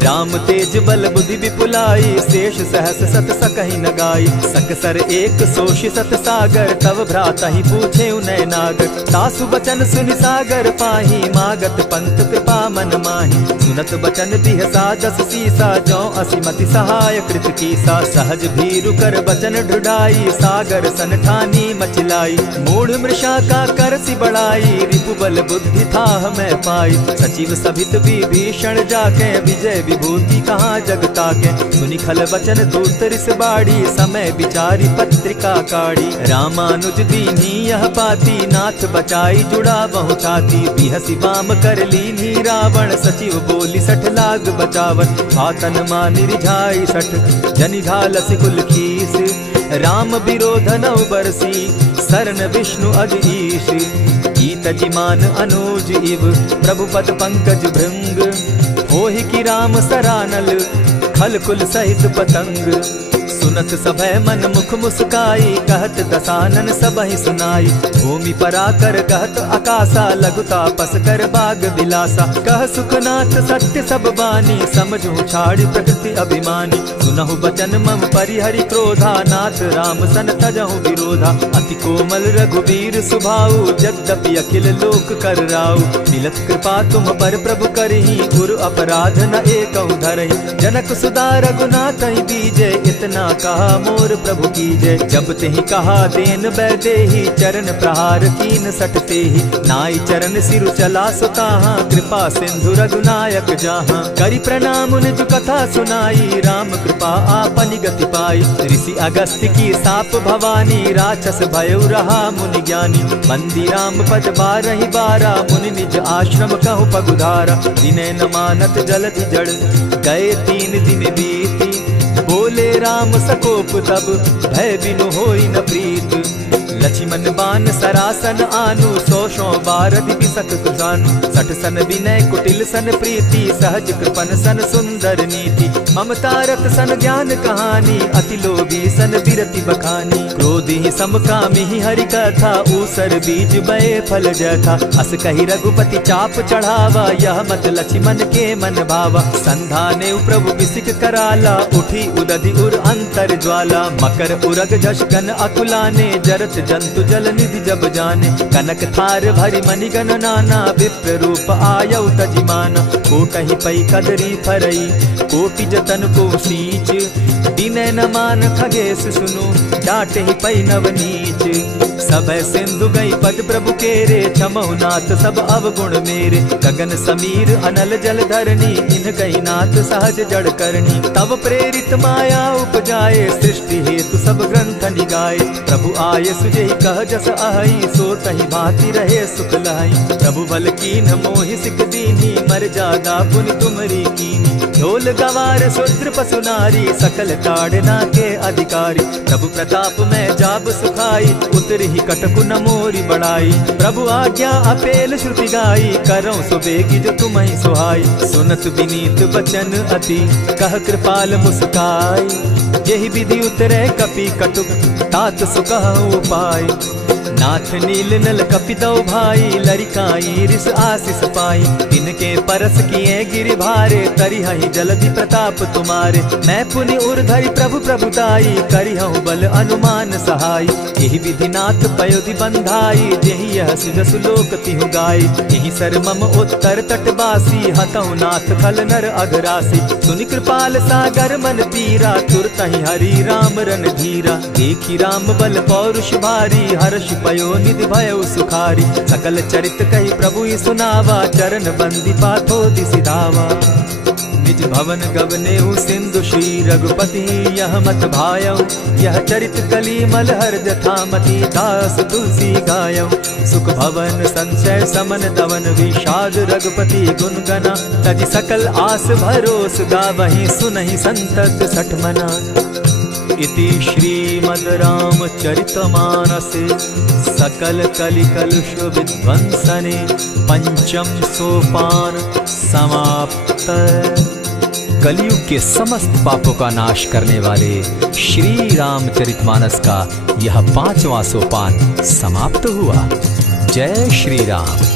राम तेज निज बल बुद्धि विपुलाई, शेष सहस सत सकहि न गाई। सकसर एक सोषि सत सागर, तव भ्राता ही पूछे उनय नागर। तासु बचन सुनि सागर पाही, मागत पंत कृपा मन माही। सुनत बचन दिह सादस सीसा, जौ असिमति सहाय कृत कीसा। सहज भीरु कर बचन ढुढ़ाई, सागर सन ठानी मचिलाई। मूढ़ मृषा का कर सी बढ़ाई, रिपु बल बुद्धि था मैं पाई। सचिव सभित विभीषण जाके, विजय विभूति कहाँ जगता के। सुनि खल बचन दूत रिस बाड़ी, समय विचारी पत्रिका काढ़ी। रामानुज दीनी यह पाती, नाथ बचाई जुड़ा बहु छाती। बिहसी बाम कर लीनी रावण, सचिव बोली सठ लाग बचावन। आतन मानि रिझाई सठ, जनि झालसि कुल खीस। राम विरोध नौ बरसी, शरण विष्णु अज ईश। गीत जिमान अनुज इव, प्रभु पद पंकज भृंग। होहि की राम सरानल, खल कुल सहित पतंग। सुनत सभय मन मुख मुस्काई, कहत दसानन सबहि सुनाई। भूमि पराकर कहत आकाशा, लघु तापस कर बाग बिलासा। कह सुखनाथ सत्य सब बानी, समझू छाड़ी प्रकृति अभिमानी। सुनहु बचन मम परिहरि क्रोधा, नाथ राम सन तजहु विरोधा। अति कोमल रघुबीर सुभाऊ, जगदपि अखिल लोक कर राऊ। मिलत कृपा तुम पर प्रभु करही, गुरु अपराध न एकहु धरहि। जनक सुदा रघुनाथ ही दीजे, इतना कहा मोर प्रभु कीजे। जब तेहि कहा देन बैदेही, चरण प्रहार कीन सटते ही। नाई चरण सिरु चला सुताहा, कृपा सिंधु रघुनायक जाहा। करि प्रणाम निज कथा सुनाई, राम कृपा आपनि गति पाई। ऋषि अगस्त्य की साप भवानी, राक्षस भयउ रहा मुनि ज्ञानी। बंदी राम पद बारहि बारा, मुनि निज आश्रम कहु पगुधारा। विनय न मानत जलधि जड़, गए 3 दिन बीती। बोले राम सकोप तब, भय बिनु होई न प्रीत। लक्ष्मण बान सरासन आनु, 100 बारधि बिसक कुजानु। 60 सन विनय कुटिल सन प्रीति, सहज कृपन सन सुंदर नीति। ममता रत सन ज्ञान कहानी, अति लोभी सन बिरति बखानी। क्रोधी समकामी हरि कथा, ऊसर बीज बये फल जथा। अस कहि रघुपति चाप चढ़ावा, यह मत लक्ष्मण के मन भावा। संधाने प्रभु बिसिक कराला, उठी उदधि उर अंतर ज्वाला। मकर उरग झष गन अकुलाने, जरत जंतु जल निधि जब जाने। कनक थार भरि मणिगण नाना, विप्र रूप आयौ तजिमाना। कोटहि पै कदरी फरई, कोटि जतन को सींच। दिनै न मान खगेश सुनु, डांटहि पै नव नीच। सभय सिंधु गई पद प्रभु केरे, क्षमहु नाथ सब अवगुण मेरे। गगन समीर अनल जल धरनी, इन गई नाथ सहज जड़ करनी। तब प्रेरित माया उपजाए, सृष्टि हेतु सब ग्रंथ निगाए। प्रभु आय सुजेहि कह जस अहई, सो तहि भांति रहे सुख लहई। प्रभु बल कीन मोहि सिख दीनी, मर जादा पुनि तुमरी कीनी। ढोल गवार शूद्र पशु नारी, सकल ताड़ना के अधिकारी। प्रभु प्रताप में जाब सुखाई, उतरि कटकु न मोरी बड़ाई। प्रभु आज्ञा अपेल श्रुति गाई, करौ सुबेगी जो तुम्हि सुहाई। सुनत विनीत बचन अति, कह कृपाल मुस्काई। जेहि विधि उतरे कपि कटुक, तात सुकहु उपाय। नाथ नील नल कपि दौ भाई, लरिकाई रिस आशीष पाई। तिनके परस किए गिरि भारे, तरिहहि जलधि प्रताप तुम्हारे। मैं पुनि उर्धरि प्रभु प्रभुताई, करिहु बल अनुमान सहाय। एहि विधि नाथ पयोधि बंधाई, जेहि यह सुजसु लोक तिहु गाई। एहि सर मम उत्तर तटवासी, हतहु नाथ खल नर अघरासी। सुनि कृपाल सागर मन पीरा, तुरतहि हरि राम रन धीरा। देखी राम बल पौरुष भारी, हर्ष पयो निधि भयउ सुखारी। सकल चरित कहि प्रभु सुनावा, चरण बंदी पाथो दिसि धावा। निज भवन गवनेहु सिंधु श्री रघुपति, यह मत भायौ। यह चरित कली मलहर जथामति, दास तुलसी गायौ। सुख भवन संशय समन दवन, विषाद रघुपति गुण गना। तजि सकल आस भरोस, गावहि सुनहि संतत सठ मना। इति श्रीमद् रामचरितमानसे, सकल कलिकलुष विध्वंसने। पंचम सोपान समाप्त। कलयुग के समस्त पापों का नाश करने वाले श्री रामचरितमानस का यह 5वां सोपान समाप्त हुआ। जय श्री राम।